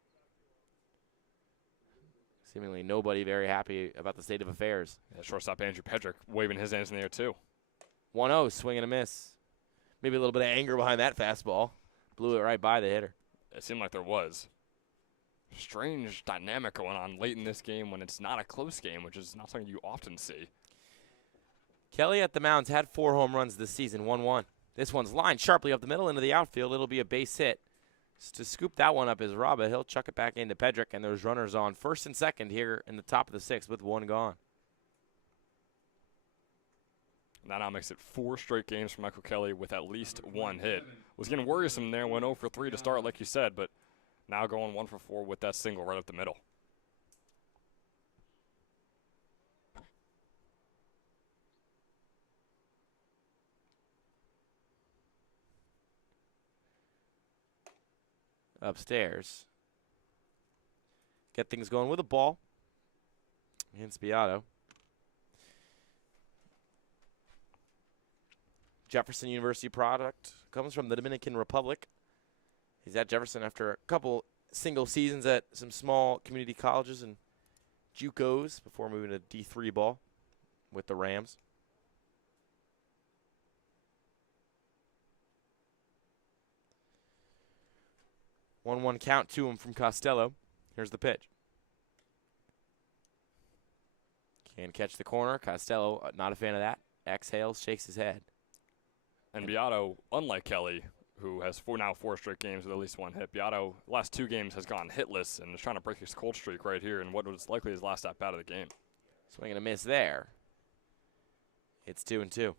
Seemingly nobody very happy about the state of affairs. Yeah, shortstop Andrew Pedrick waving his hands in the air too. 1-0, swing and a miss. Maybe a little bit of anger behind that fastball. Blew it right by the hitter. It seemed like there was. Strange dynamic going on late in this game when it's not a close game, which is not something you often see. Kelly at the mound's had 4 home runs this season, 1-1. This one's lined sharply up the middle into the outfield. It'll be a base hit. To scoop that one up is Rabba. He'll chuck it back into Pedrick, and there's runners on first and second here in the top of the 6th with 1 gone. That now makes it 4 straight games for Michael Kelly with at least 1 hit. Was getting worrisome there, went 0 for 3 to start, like you said, but now going 1 for 4 with that single right up the middle. upstairs. Get things going with a ball against Beato. Jefferson University product comes from the Dominican Republic. He's at Jefferson after a couple single seasons at some small community colleges and JUCOs before moving to D3 ball with the Rams. 1-1 count to him from Costello. Here's the pitch. Can't catch the corner. Costello, not a fan of that. Exhales, shakes his head. And Beato, unlike Kelly, who has now four straight games with at least one hit, Beato, last 2 games has gone hitless and is trying to break his cold streak right here in what was likely his last at-bat of the game. Swing and a miss there. It's 2-2.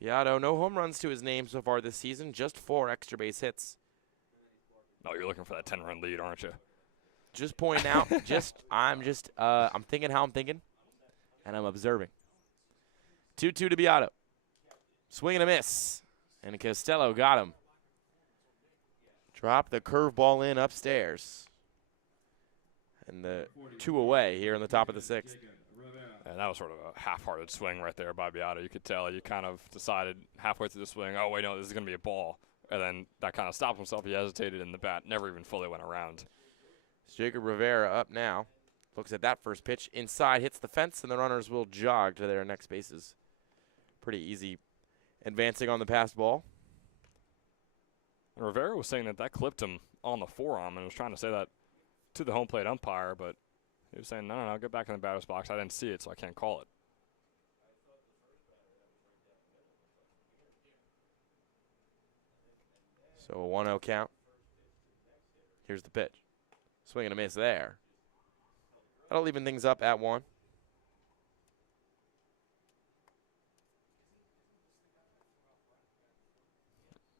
Beato, no home runs to his name so far this season, just 4 extra base hits. Oh, you're looking for that 10-run lead, aren't you? Just pointing out, I'm thinking how I'm thinking, and I'm observing. 2-2 to Beato. Swing and a miss. And Costello got him. Drop the curveball in upstairs. And the 2 away here in the top of the 6th. And that was sort of a half-hearted swing right there by Beato. You could tell you kind of decided halfway through the swing, oh, wait, no, this is going to be a ball. And then that kind of stopped himself. He hesitated, and the bat never even fully went around. Jacob Rivera up now. Looks at that first pitch. Inside, hits the fence, and the runners will jog to their next bases. Pretty easy advancing on the pass ball. And Rivera was saying that clipped him on the forearm and was trying to say that to the home plate umpire, but he was saying, no, get back in the batter's box. I didn't see it, so I can't call it. So a 1-0 count. Here's the pitch. Swing and a miss there. That'll even things up at 1.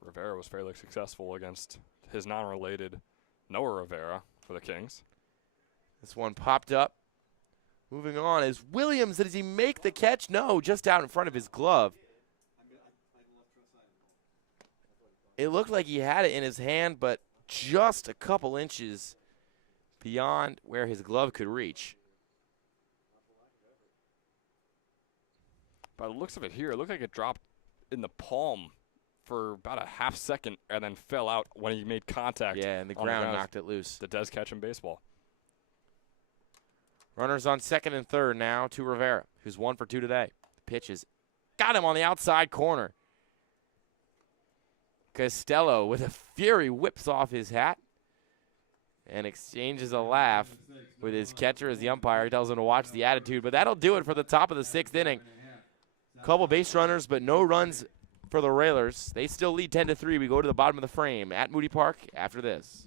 Rivera was fairly successful against his non-related Noah Rivera for the Kings. This one popped up. Moving on is Williams. Does he make the catch? No, just out in front of his glove. It looked like he had it in his hand, but just a couple inches beyond where his glove could reach. By the looks of it here, it looked like it dropped in the palm for about a half second and then fell out when he made contact. Yeah, and the ground knocked it loose. That does catch in baseball. Runners on second and third now to Rivera, who's 1 for 2 today. The pitch is got him on the outside corner. Costello with a fury whips off his hat and exchanges a laugh with his catcher as the umpire tells him to watch the attitude. But that'll do it for the top of the 6th inning. Couple base runners, but no runs for the Railers. They still lead 10-3. We go to the bottom of the frame at Moody Park after this.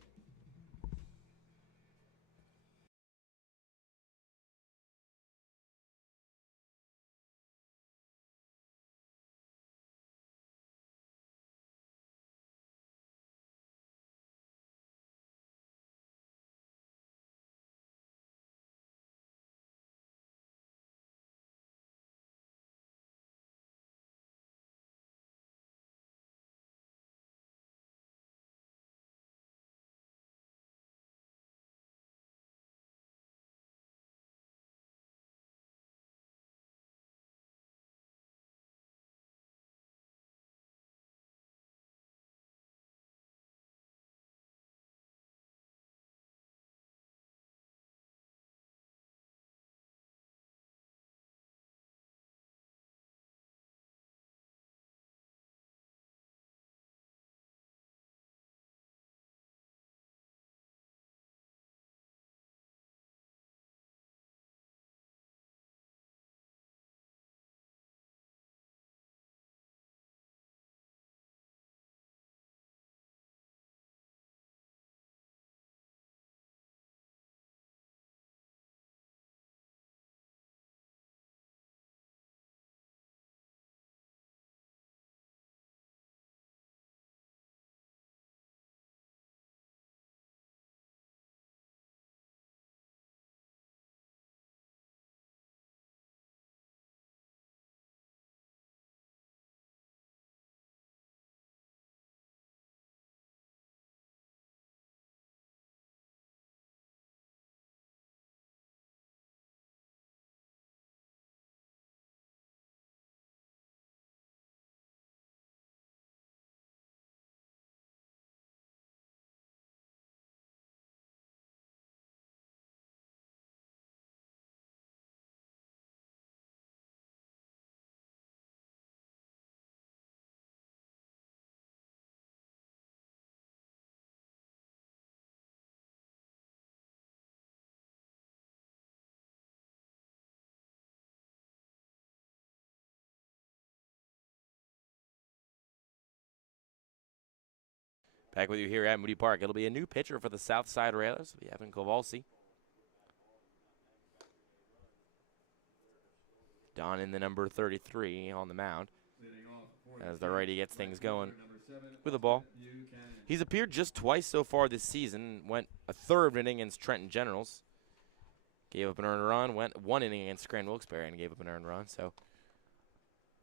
Back with you here at Moody Park. It'll be a new pitcher for the Southside Railers. It'll be Evan Kovalsi. Donning the number 33 on the mound as the righty gets things going with the ball. He's appeared just twice so far this season. Went a third inning against Trenton Generals. Gave up an earned run. Went one inning against Grand Wilkes-Barre and gave up an earned run. So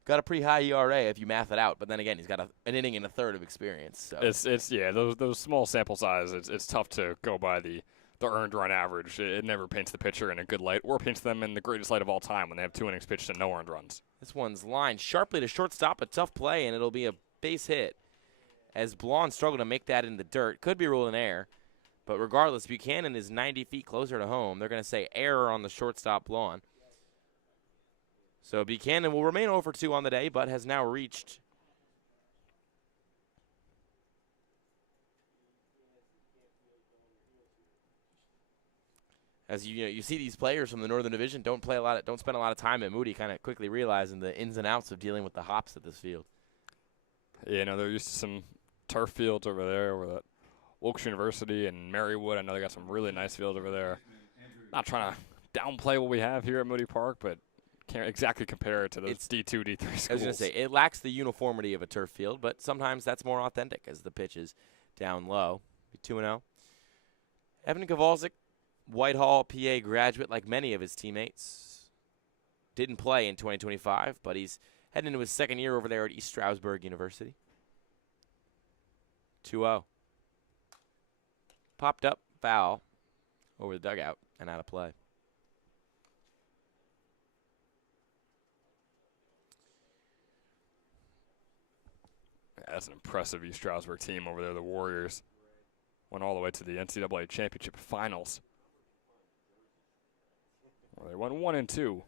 got a pretty high ERA if you math it out. But then again, he's got an inning and a third of experience. So It's yeah, those small sample size. It's tough to go by the earned run average. It never paints the pitcher in a good light, or paints them in the greatest light of all time when they have 2 innings pitched and no earned runs. This one's lined sharply to shortstop, a tough play, and it'll be a base hit. As Blonde struggled to make that in the dirt. Could be ruled an error. But regardless, Buchanan is 90 feet closer to home. They're going to say error on the shortstop Blonde. So Buchanan will remain 0 for 2 on the day, but has now reached as you see these players from the Northern Division don't spend a lot of time at Moody, kind of quickly realizing the ins and outs of dealing with the hops at this field. Yeah, they're used to some turf fields over there, over at Wilkes University and Marywood. I know they got some really nice fields over there. Not trying to downplay what we have here at Moody Park, but can't exactly compare it to those D2, D3 schools. I was going to say, it lacks the uniformity of a turf field, but sometimes that's more authentic as the pitch is down low. 2-0. Evan Kovalsic, Whitehall, PA graduate like many of his teammates. Didn't play in 2025, but he's heading into his second year over there at East Stroudsburg University. 2-0. Popped up, foul over the dugout and out of play. Yeah, that's an impressive East Stroudsburg team over there, the Warriors. Went all the way to the NCAA Championship Finals. Well, they went 1-2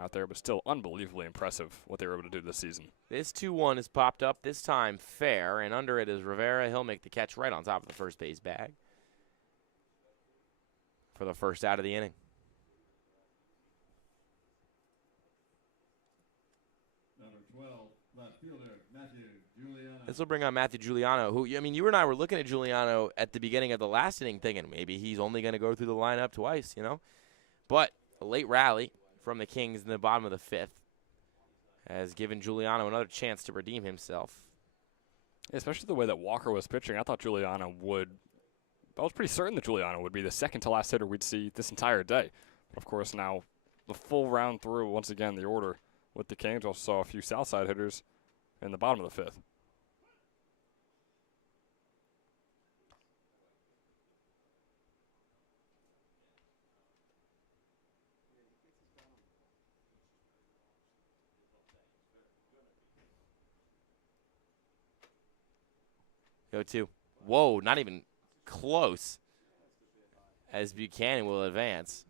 out there, but still unbelievably impressive what they were able to do this season. This 2-1 has popped up, this time fair, and under it is Rivera. He'll make the catch right on top of the first base bag for the first out of the inning. Number 12, left fielder, Matthew Giuliano. This will bring on Matthew Giuliano, who, I mean, you and I were looking at Giuliano at the beginning of the last inning thinking maybe he's only going to go through the lineup twice, But a late rally from the Kings in the bottom of the fifth has given Giuliano another chance to redeem himself. Especially the way that Walker was pitching, I thought Giuliano would. I was pretty certain that Giuliano would be the second to last hitter we'd see this entire day. But of course, now the full round through, once again, the order with the Kings. Also saw a few Southside hitters in the bottom of the fifth. Go to. Whoa, not even close. As Buchanan will advance.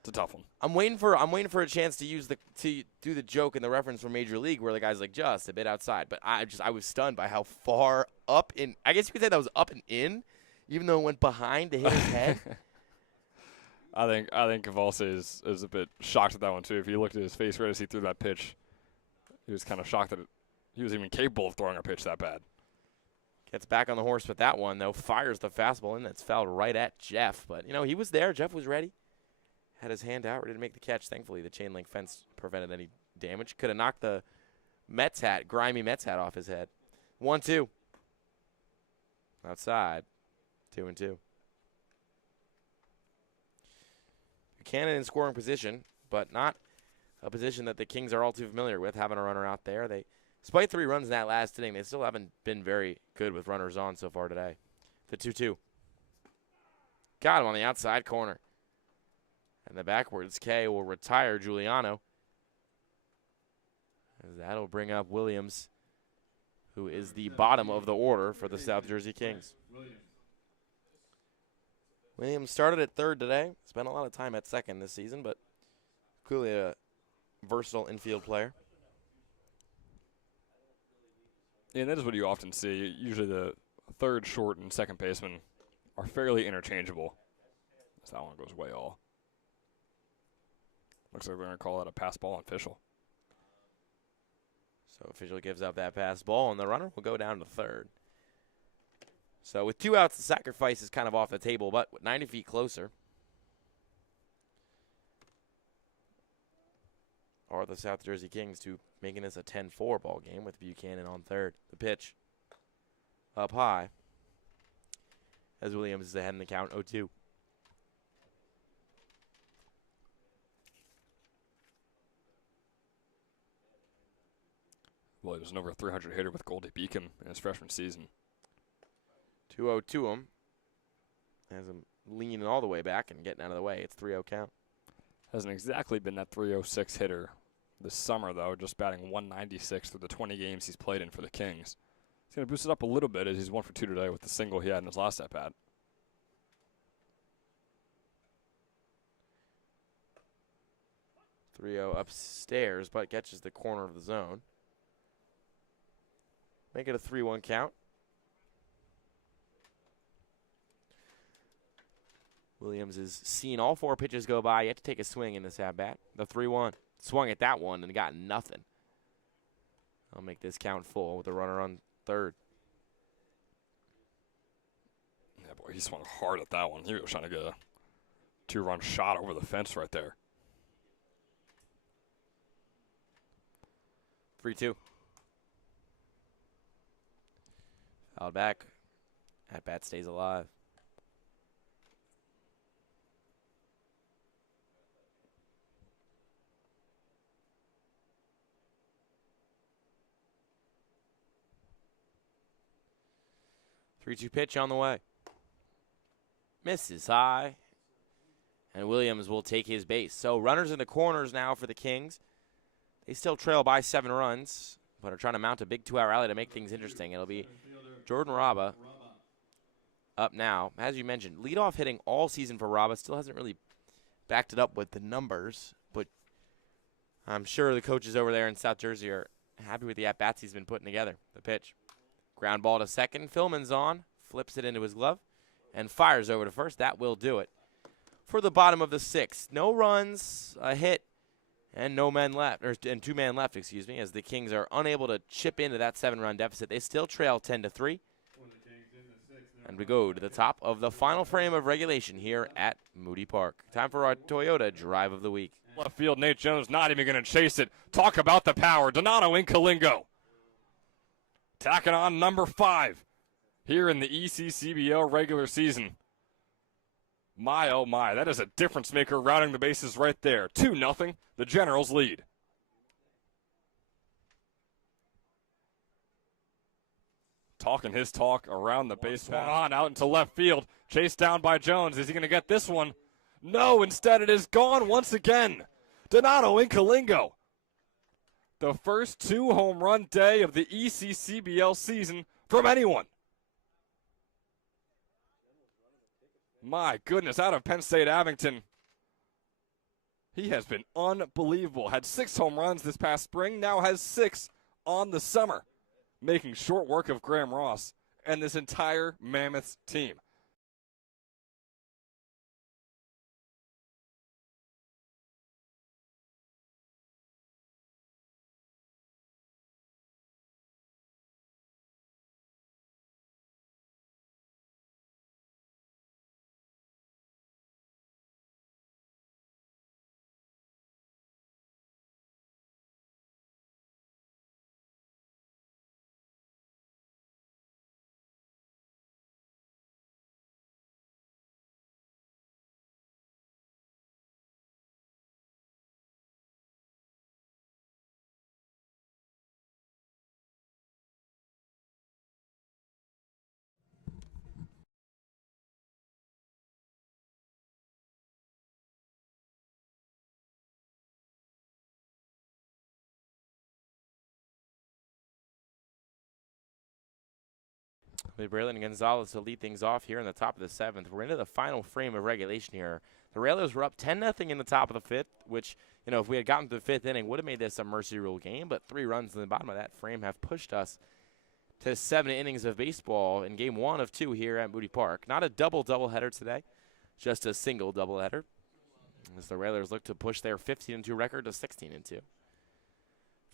It's a tough one. I'm waiting for a chance to do the joke and the reference from Major League where the guy's like just a bit outside. But I was stunned by how far up in. I guess you could say that was up and in, even though it went behind to hit his head. I think Kovalsi is a bit shocked at that one too. If you looked at his face right as he threw that pitch, he was kind of shocked that he was even capable of throwing a pitch that bad. Gets back on the horse with that one, though. Fires the fastball in. That's fouled right at Jeff. But, he was there. Jeff was ready. Had his hand out, ready to make the catch. Thankfully, the chain link fence prevented any damage. Could have knocked the grimy Mets hat off his head. 1-2. Outside. 2-2. Buchanan in scoring position, but not a position that the Kings are all too familiar with, having a runner out there. Despite 3 runs in that last inning, they still haven't been very good with runners on so far today. The 2-2. Got him on the outside corner. And the backwards K will retire Giuliano. As that'll bring up Williams, who is the bottom of the order for the South Jersey Kings. Williams started at third today. Spent a lot of time at second this season, but clearly a versatile infield player. Yeah, and that is what you often see. Usually the third, short, and second baseman are fairly interchangeable. So that one goes way all. Looks like we're going to call that a pass ball official. So official gives up that pass ball, and the runner will go down to third. So with 2 outs, the sacrifice is kind of off the table, but with 90 feet closer are the South Jersey Kings to making this a 10-4 ball game with Buchanan on third. The pitch up high as Williams is ahead in the count 0-2. Williams, an over 300 hitter with Goldie Beacom in his freshman season. 2-0 to him. Has him leaning all the way back and getting out of the way. It's 3-0 count. Hasn't exactly been that 306 hitter this summer, though, just batting 196 through the 20 games he's played in for the Kings. He's going to boost it up a little bit as he's 1 for 2 today with the single he had in his last at-bat. 3-0 upstairs, but catches the corner of the zone. Make it a 3-1 count. Williams is seeing all 4 pitches go by. Yet to take a swing in this at-bat. The 3-1. Swung at that one and got nothing. I'll make this count full with a runner on third. Yeah, boy, he swung hard at that one. He was trying to get a 2-run shot over the fence right there. 3-2. Fouled back. At-bat stays alive. Three-two pitch on the way. Misses high. And Williams will take his base. So runners in the corners now for the Kings. They still trail by 7 runs, but are trying to mount a big 2-out rally to make things interesting. It'll be Jordan Raba up now. As you mentioned, leadoff hitting all season for Raba. Still hasn't really backed it up with the numbers, but I'm sure the coaches over there in South Jersey are happy with the at-bats he's been putting together. The pitch. Ground ball to second. Philman's on. Flips it into his glove and fires over to first. That will do it for the bottom of the 6th. No runs, a hit, and no men left, and 2 men left, excuse me, as the Kings are unable to chip into that 7-run deficit. They still trail 10-3. And we go to the top of the final frame of regulation here at Moody Park. Time for our Toyota Drive of the Week. Left field, Nate Jones not even going to chase it. Talk about the power. Donato Incalingo tacking on number 5 here in the ECCBL regular season. My, oh my, that is a difference maker rounding the bases right there. 2-0, the Generals lead. Talking his talk around the base. On out into left field. Chased down by Jones. Is he going to get this one? No, instead it is gone once again. Donato Incalingo. The first 2-home run day of the ECCBL season from anyone. My goodness, out of Penn State Abington. He has been unbelievable. Had 6 home runs this past spring, now has 6 on the summer, making short work of Graham Ross and this entire Mammoths team. With Braylon Gonzalez to lead things off here in the top of the 7th. We're into the final frame of regulation here. The Railers were up 10-0 in the top of the 5th, which, you know, if we had gotten to the 5th inning, would have made this a mercy rule game. But 3 runs in the bottom of that frame have pushed us to 7 innings of baseball in game 1 of 2 here at Moody Park. Not a doubleheader today, just a single doubleheader, as the Railers look to push their 15-2 record to 16-2.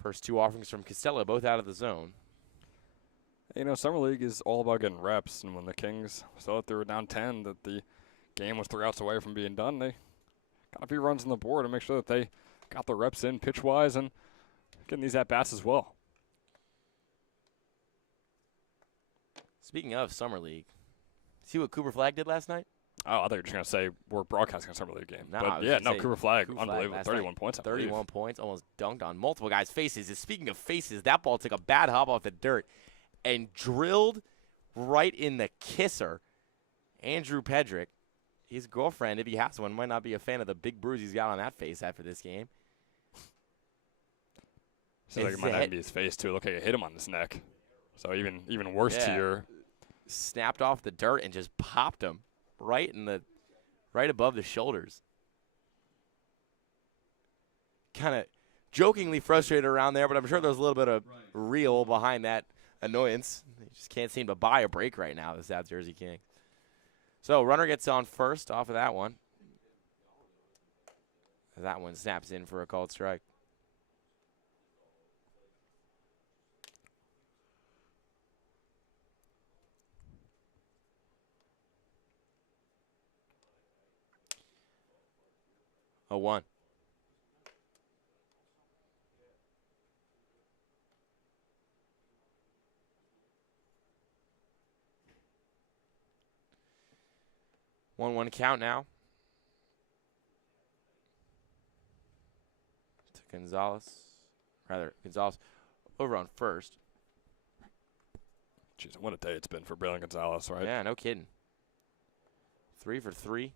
First two offerings from Costello, both out of the zone. You know, Summer League is all about getting reps, and when the Kings saw that they were down 10, that the game was 3 outs away from being done, they got a few runs on the board and make sure that they got the reps in pitch-wise and getting these at-bats as well. Speaking of Summer League, see what Cooper Flagg did last night? Oh, I thought you were just going to say we're broadcasting a Summer League game. No, I but was yeah, gonna no, say Cooper Flagg, Cooper Flagg unbelievable. last 31 night. points, I believe. 31 points, almost dunked on multiple guys' faces. And speaking of faces, that ball took a bad hop off the dirt and drilled right in the kisser. Andrew Pedrick, his girlfriend, if he has one, might not be a fan of the big bruise he's got on that face after this game. Seems like it might not be his face, too. It looked like it hit him on his neck. So even worse to your... Snapped off the dirt and just popped him right above the shoulders. Kind of jokingly frustrated around there, but I'm sure there's a little bit of real behind that annoyance. They just can't seem to buy a break right now, the South Jersey Kings. So runner gets on first off of that one. That one snaps in for a called strike. A 1. One count now. To Gonzalez. Gonzalez over on first. Jeez, what a day it's been for Braylon Gonzalez, right? Yeah, no kidding. 3 for 3.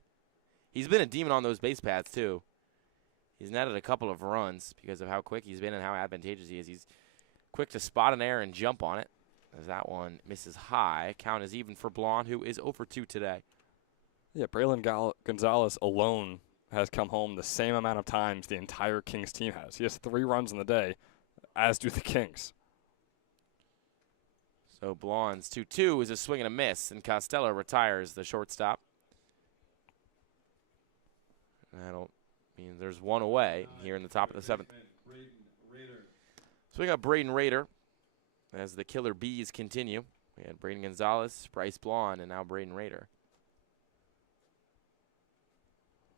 He's been a demon on those base paths, too. He's netted a couple of runs because of how quick he's been and how advantageous he is. He's quick to spot an error and jump on it. As that one misses high. Count is even for Blonde, who is 0 for 2 today. Yeah, Braylon Gonzalez alone has come home the same amount of times the entire Kings team has. He has 3 runs in the day, as do the Kings. So Blonde's 2-2 is a swing and a miss, and Costello retires the shortstop. That'll mean there's one away here in the top of the 7th. So we got Braden Rader as the Killer Bees continue. We had Braden Gonzalez, Bryce Blonde, and now Braden Rader.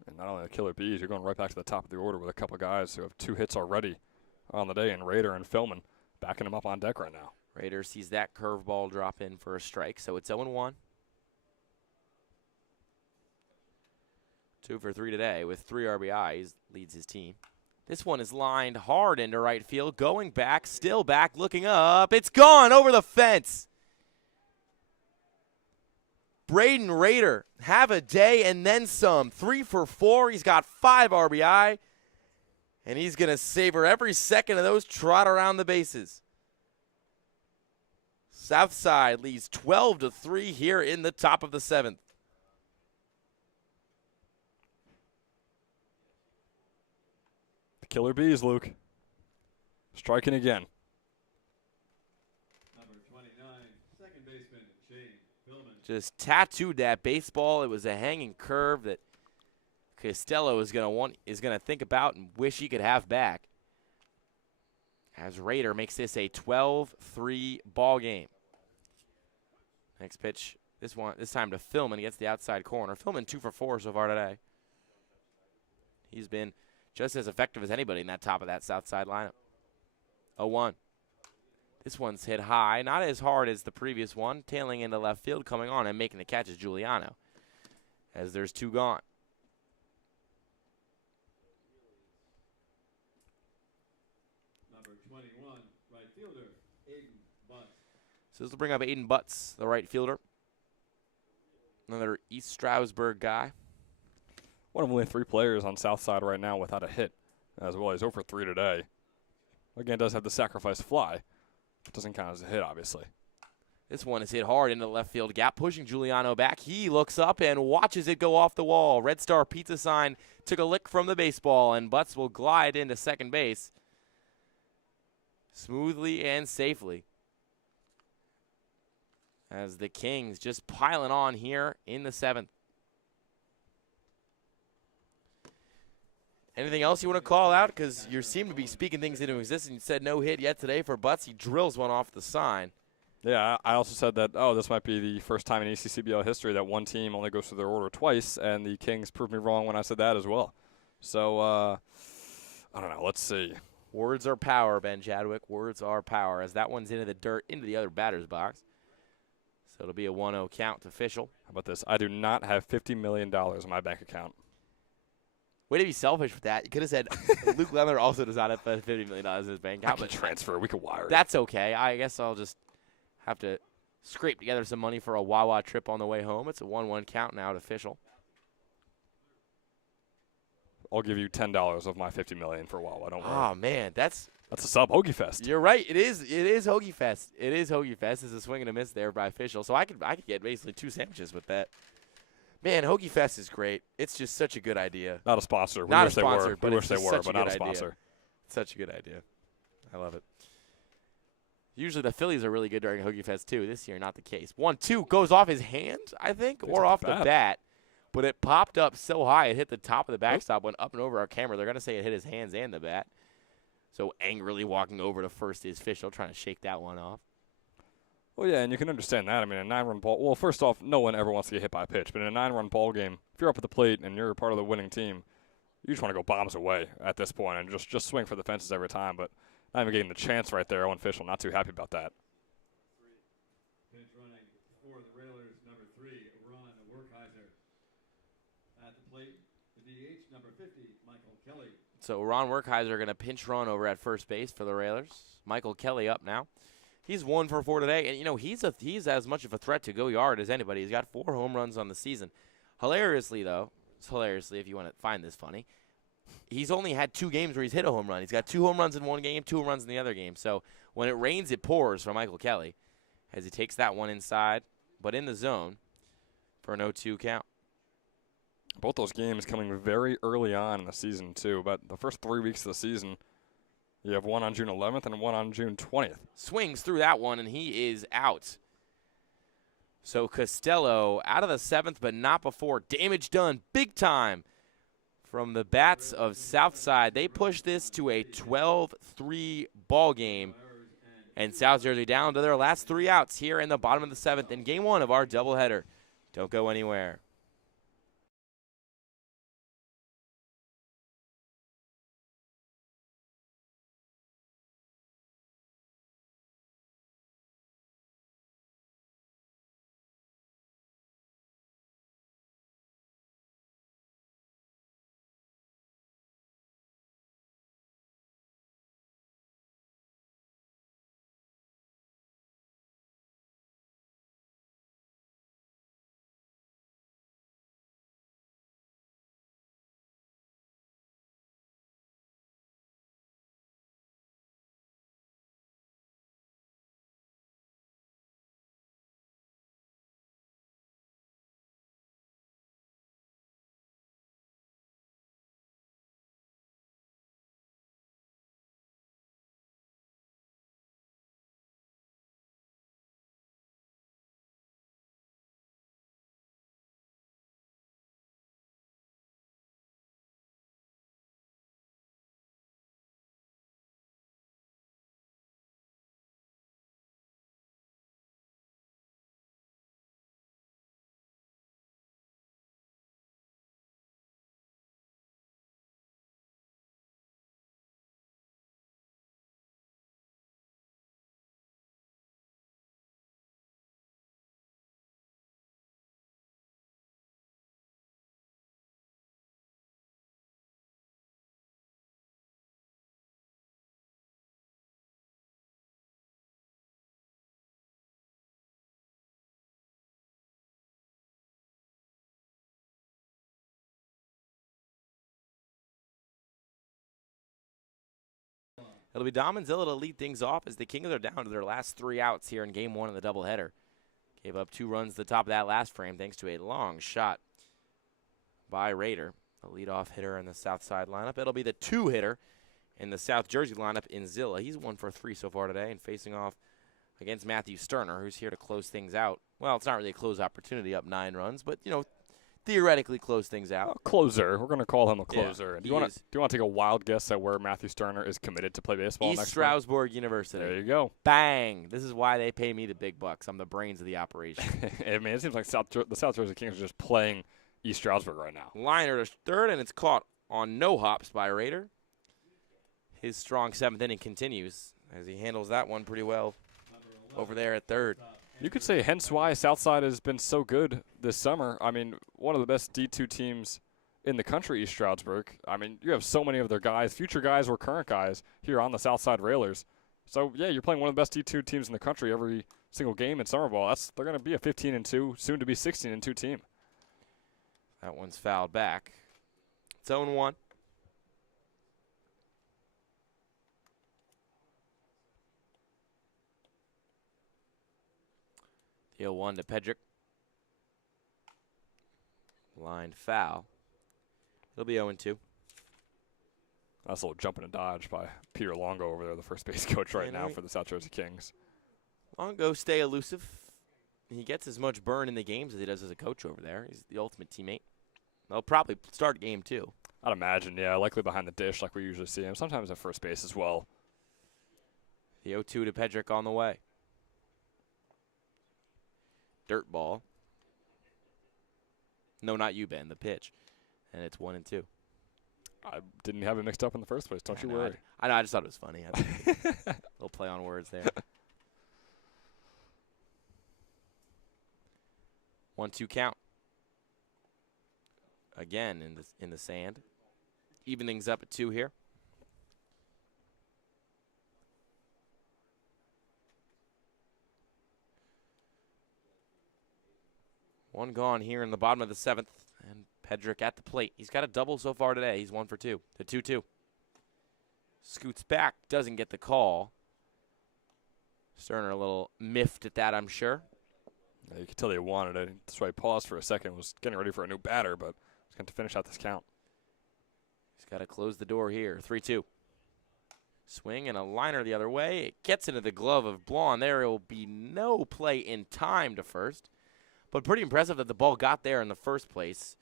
And not only the Killer Bees, you're going right back to the top of the order with a couple guys who have 2 hits already on the day, and Rader and Philman backing him up on deck right now. Rader sees that curveball drop in for a strike, so it's 0-1. 2 for 3 today with 3 RBIs, leads his team. This one is lined hard into right field, going back, still back, looking up. It's gone over the fence. Braden Rader, have a day and then some. 3 for 4. He's got 5 RBI, and he's going to savor every second of those trot around the bases. Southside leads 12-3 here in the top of the 7th. The Killer Bees, Luke. Striking again. Number 29, second baseman, Shane Pillman. Just tattooed that baseball. It was a hanging curve that Costello is gonna think about and wish he could have back. As Rader makes this a 12-3 ball game. Next pitch, this time to Philman. He gets the outside corner. Philman 2 for 4 so far today. He's been just as effective as anybody in that top of that Southside lineup. 0-1. This one's hit high, not as hard as the previous one. Tailing into left field, coming on and making the catch is Giuliano. As there's 2 gone. Number 21, right fielder, Aiden Bunt. So this will bring up Aiden Butts, the right fielder. Another East Stroudsburg guy. One of only 3 players on Southside right now without a hit as well. He's 0 for 3 today. Again, does have the sacrifice fly. It doesn't count as a hit, obviously. This one is hit hard into the left field gap, pushing Giuliano back. He looks up and watches it go off the wall. Red Star pizza sign took a lick from the baseball, and Butts will glide into second base smoothly and safely. As the Kings just piling on here in the 7th. Anything else you want to call out? Because you seem to be speaking things into existence. You said no hit yet today for Butts. He drills one off the sign. Yeah, I also said that, this might be the first time in ECCBL history that one team only goes through their order twice, and the Kings proved me wrong when I said that as well. So, I don't know. Let's see. Words are power, Ben Chadwick. Words are power. As that one's into the dirt, into the other batter's box. So it'll be a 1-0 count official. How about this? I do not have $50 million in my bank account. Way to be selfish with that. You could have said Luke Leonard also does not have $50 million in his bank I account. can transfer. We could wire it. That's okay. I guess I'll just have to scrape together some money for a Wawa trip on the way home. It's a 1-1 count now at official. I'll give you $10 of my $50 million for Wawa. Don't worry. Oh, man. That's a sub Hoagie Fest. You're right. It is Hoagie Fest. It is Hoagie Fest. It's a swing and a miss there by official. So I could get basically 2 sandwiches with that. Man, Hoagie Fest is great. It's just such a good idea. Not a sponsor. We Not wish a sponsor, they were. but We it's wish they just were, such a but not good a idea. sponsor. Such a good idea. I love it. Usually the Phillies are really good during Hoagie Fest, too. This year, not the case. 1-2 goes off his hand, I think, or off the bat. But it popped up so high, it hit the top of the backstop, went up and over our camera. They're going to say it hit his hands and the bat. So angrily walking over to first is official, trying to shake that one off. Well, yeah, and you can understand that. I mean, a 9-run ball. Well, first off, no one ever wants to get hit by a pitch. But in a 9-run ball game, if you're up at the plate and you're part of the winning team, you just want to go bombs away at this point and just swing for the fences every time. But not even getting the chance right there. Owen Fischel, not too happy about that. Pinch running for the Railers, number 3, Ron Werkheiser. At the plate, the DH, number 50, Michael Kelly. So Ron Werkheiser going to pinch run over at first base for the Railers. Michael Kelly up now. He's 1 for 4 today, and you know he's as much of a threat to go yard as anybody. He's got 4 home runs on the season. Hilariously, though, if you want to find this funny, he's only had 2 games where he's hit a home run. He's got 2 home runs in one game, 2 home runs in the other game. So when it rains, it pours for Michael Kelly as he takes that one inside, but in the zone for an 0-2 count. Both those games coming very early on in the season, too. But the first 3 weeks of the season, you have one on June 11th and one on June 20th. Swings through that one, and he is out. So Costello out of the 7th, but not before. Damage done big time from the bats of Southside. They push this to a 12-3 ball game. And South Jersey down to their last 3 outs here in the bottom of the 7th in game 1 of our doubleheader. Don't go anywhere. It'll be Dom and Zilla to lead things off as the Kings are down to their last 3 outs here in game 1 of the doubleheader. Gave up 2 runs at the top of that last frame thanks to a long shot by Rader, the leadoff hitter in the Southside lineup. It'll be the 2-hitter in the South Jersey lineup in Zilla. He's 1 for 3 so far today and facing off against Matthew Sterner, who's here to close things out. Well, it's not really a close opportunity, up 9 runs, but, you know, theoretically close things out. Closer. We're going to call him a Yeah, closer. Do he you want is. to take a wild guess at where Matthew Sterner is committed to play baseball East next spring? Stroudsburg University. There you go. Bang! This is why they pay me the big bucks. I'm the brains of the operation. I mean, it seems like the South Jersey Kings are just playing East Stroudsburg right now. Liner to third, and it's caught on no hops by Rader. His strong 7th inning continues as he handles that one pretty well over there at third. You could say hence why Southside has been so good this summer. I mean, one of the best D2 teams in the country, East Stroudsburg. I mean, you have so many of their guys, future guys or current guys, here on the Southside Railers. So, yeah, you're playing one of the best D2 teams in the country every single game in summer ball. They're going to be a 15-2, soon to be 16-2 team. That one's fouled back. It's 0-1. The 0-1 to Pedrick. Line foul. It'll be 0-2. That's a little jumping and dodge by Peter Longo over there, the first base coach right now for the South Jersey Kings. Longo stay elusive. He gets as much burn in the games as he does as a coach over there. He's the ultimate teammate. They'll probably start game 2. I'd imagine, yeah, likely behind the dish like we usually see him. Sometimes at first base as well. The 0-2 to Pedrick on the way. Dirt ball. No, not you, Ben. The pitch. And it's 1-2. I didn't have it mixed up in the first place. Don't you worry. I know. I just thought it was funny. Little play on words there. 1-2 count. Again in the sand. Even things up at 2 here. One gone here in the bottom of the 7th. And Pedrick at the plate. He's got a double so far today. He's 1 for 2. The 2-2. Scoots back. Doesn't get the call. Sterner a little miffed at that, I'm sure. Yeah, you could tell they wanted it. That's why he paused for a second. Was getting ready for a new batter, but he's going to finish out this count. He's got to close the door here. 3-2. Swing and a liner the other way. It gets into the glove of Blonde. There will be no play in time to first. But pretty impressive that the ball got there in the first place.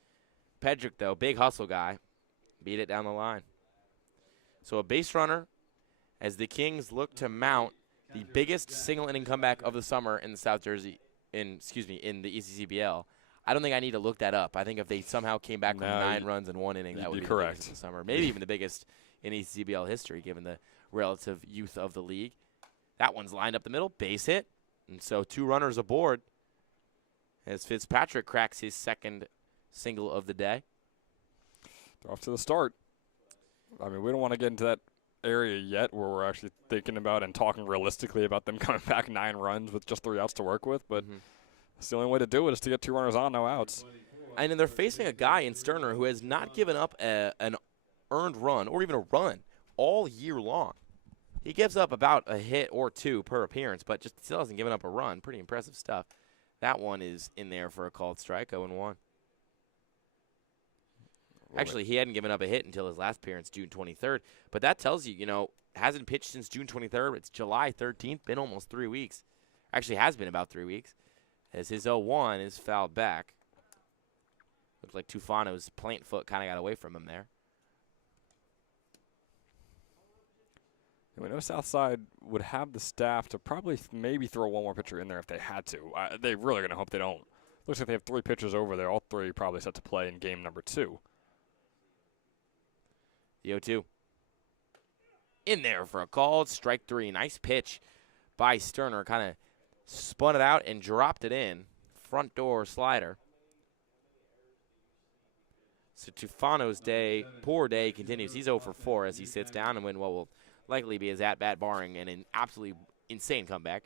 Pedrick, though, big hustle guy, beat it down the line. So a base runner as the Kings look to mount the biggest single-inning comeback of the summer in the South Jersey, in the ECCBL. I don't think I need to look that up. I think if they somehow came back with 9 runs in 1 inning, that would be the biggest of the summer. Maybe even the biggest in ECCBL history, given the relative youth of the league. That one's lined up the middle, base hit. And so 2 runners aboard as Fitzpatrick cracks his second single of the day. They're off to the start. I mean, we don't want to get into that area yet where we're actually thinking about and talking realistically about them coming back 9 runs with just 3 outs to work with, but it's the only way to do it is to get 2 runners on, no outs. And then they're facing a guy in Sterner who has not given up an earned run or even a run all year long. He gives up about a hit or 2 per appearance, but just still hasn't given up a run. Pretty impressive stuff. That one is in there for a called strike, 0-1. Actually, he hadn't given up a hit until his last appearance, June 23rd. But that tells you, hasn't pitched since June 23rd. It's July 13th, been almost 3 weeks. Actually, has been about 3 weeks. As his 0-1 is fouled back. Looks like Tufano's plant foot kind of got away from him there. We know Southside would have the staff to probably maybe throw one more pitcher in there if they had to. They really going to hope they don't. Looks like they have 3 pitchers over there. All 3 probably set to play in game number 2. The 0-2. In there for a called strike 3. Nice pitch by Sterner. Kind of spun it out and dropped it in. Front door slider. So Tufano's poor day continues. He's 0 for 4 as he sits down and win what will likely be his at-bat, barring an absolutely insane comeback.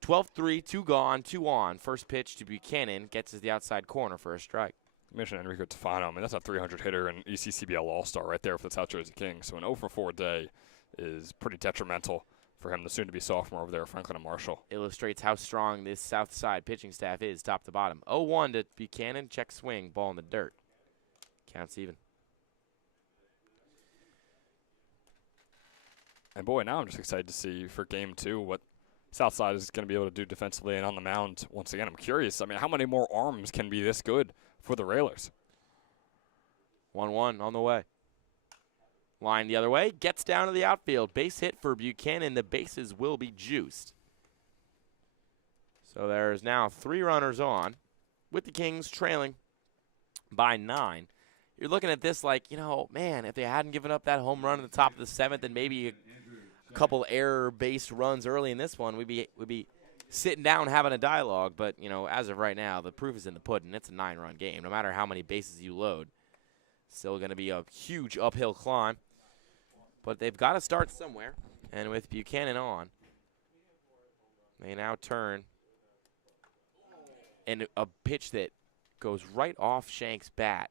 12-3, 2 gone, 2 on. First pitch to Buchanan gets to the outside corner for a strike. You mentioned Enrico Tufano. I mean, that's a 300 hitter and ECCBL All-Star right there for the South Jersey Kings. So an 0 for 4 day is pretty detrimental for him, the soon-to-be sophomore over there, Franklin and Marshall. Illustrates how strong this Southside pitching staff is, top to bottom. 0-1 to Buchanan, check swing, ball in the dirt. Counts even. And boy, now I'm just excited to see for game 2 what Southside is going to be able to do defensively and on the mound. Once again, I'm curious. I mean, how many more arms can be this good for the Railers. 1-1 on the way. Line the other way, gets down to the outfield. Base hit for Buchanan. The bases will be juiced. So there's now 3 runners on, with the Kings trailing by 9. You're looking at this like, you know, man, if they hadn't given up that home run in the top of the 7th and maybe a couple error-based runs early in this one, we'd be sitting down having a dialogue. But, you know, as of right now, the proof is in the pudding. It's a 9-run game. No matter how many bases you load, still going to be a huge uphill climb. But they've got to start somewhere. And with Buchanan on, they now turn. And a pitch that goes right off Shank's bat.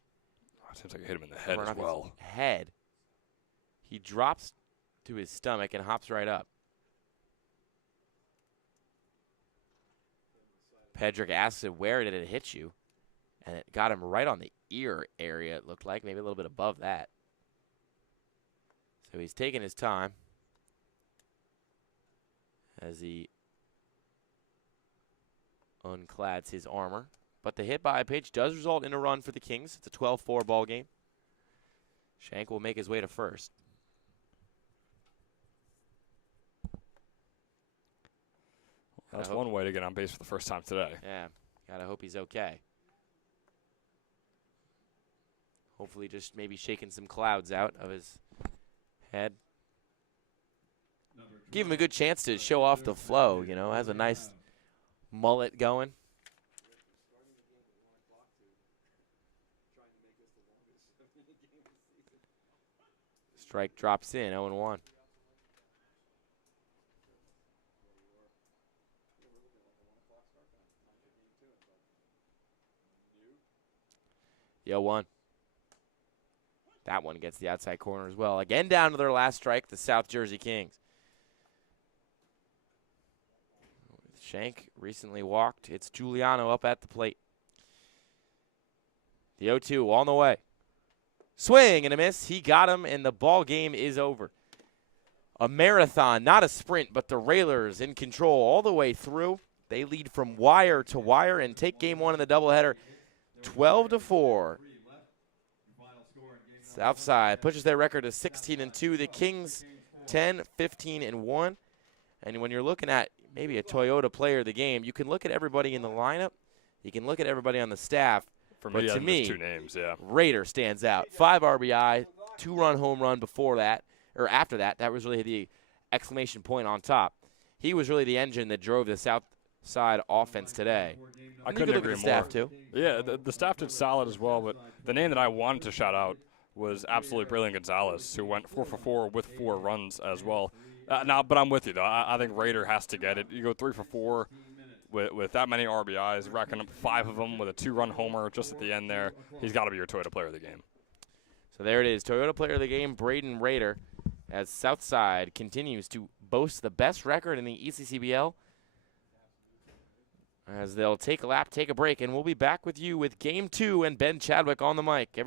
Oh, it seems like it hit him in the head Right as off his well. head. He drops to his stomach and hops right up. Pedrick asks him, where did it hit you? And it got him right on the ear area, it looked like, maybe a little bit above that. So he's taking his time as he unclads his armor. But the hit by a pitch does result in a run for the Kings. It's a 12-4 ball game. Shank will make his way to first. That's one way to get on base for the first time today. Yeah, gotta hope he's okay. Hopefully just maybe shaking some clouds out of his head. Give him a good chance to show off the flow, you know, has a nice mullet going. Strike drops in, 0-1. The 0-1. That one gets the outside corner as well. Again down to their last strike, the South Jersey Kings. Shank recently walked. It's Giuliano up at the plate. The 0-2 on the way. Swing and a miss. He got him, and the ball game is over. A marathon, not a sprint, but the Railers in control all the way through. They lead from wire to wire and take game 1 in the doubleheader 12-4. Southside pushes their record to 16-2. The Kings 10-15-1. And when you're looking at maybe a Toyota player of the game, you can look at everybody in the lineup. You can look at everybody on the staff. For but me, to me, 2 names, yeah. Raider stands out. 5 RBI, 2-run home run before that, or after that. That was really the exclamation point on top. He was really the engine that drove the Southside offense today. I And couldn't you could agree look at more. the staff, too. Yeah, the staff did solid as well, but the name that I wanted to shout out was absolutely brilliant Gonzalez, who went 4 for 4 with 4 runs as well. But I'm with you, though. I think Raider has to get it. You go 3 for 4 with that many RBIs, racking up 5 of them with a 2-run homer just at the end there. He's got to be your Toyota player of the game. So there it is, Toyota player of the game, Braden Raider, as Southside continues to boast the best record in the ECCBL. As they'll take a lap, take a break, and we'll be back with you with Game 2 and Ben Chadwick on the mic.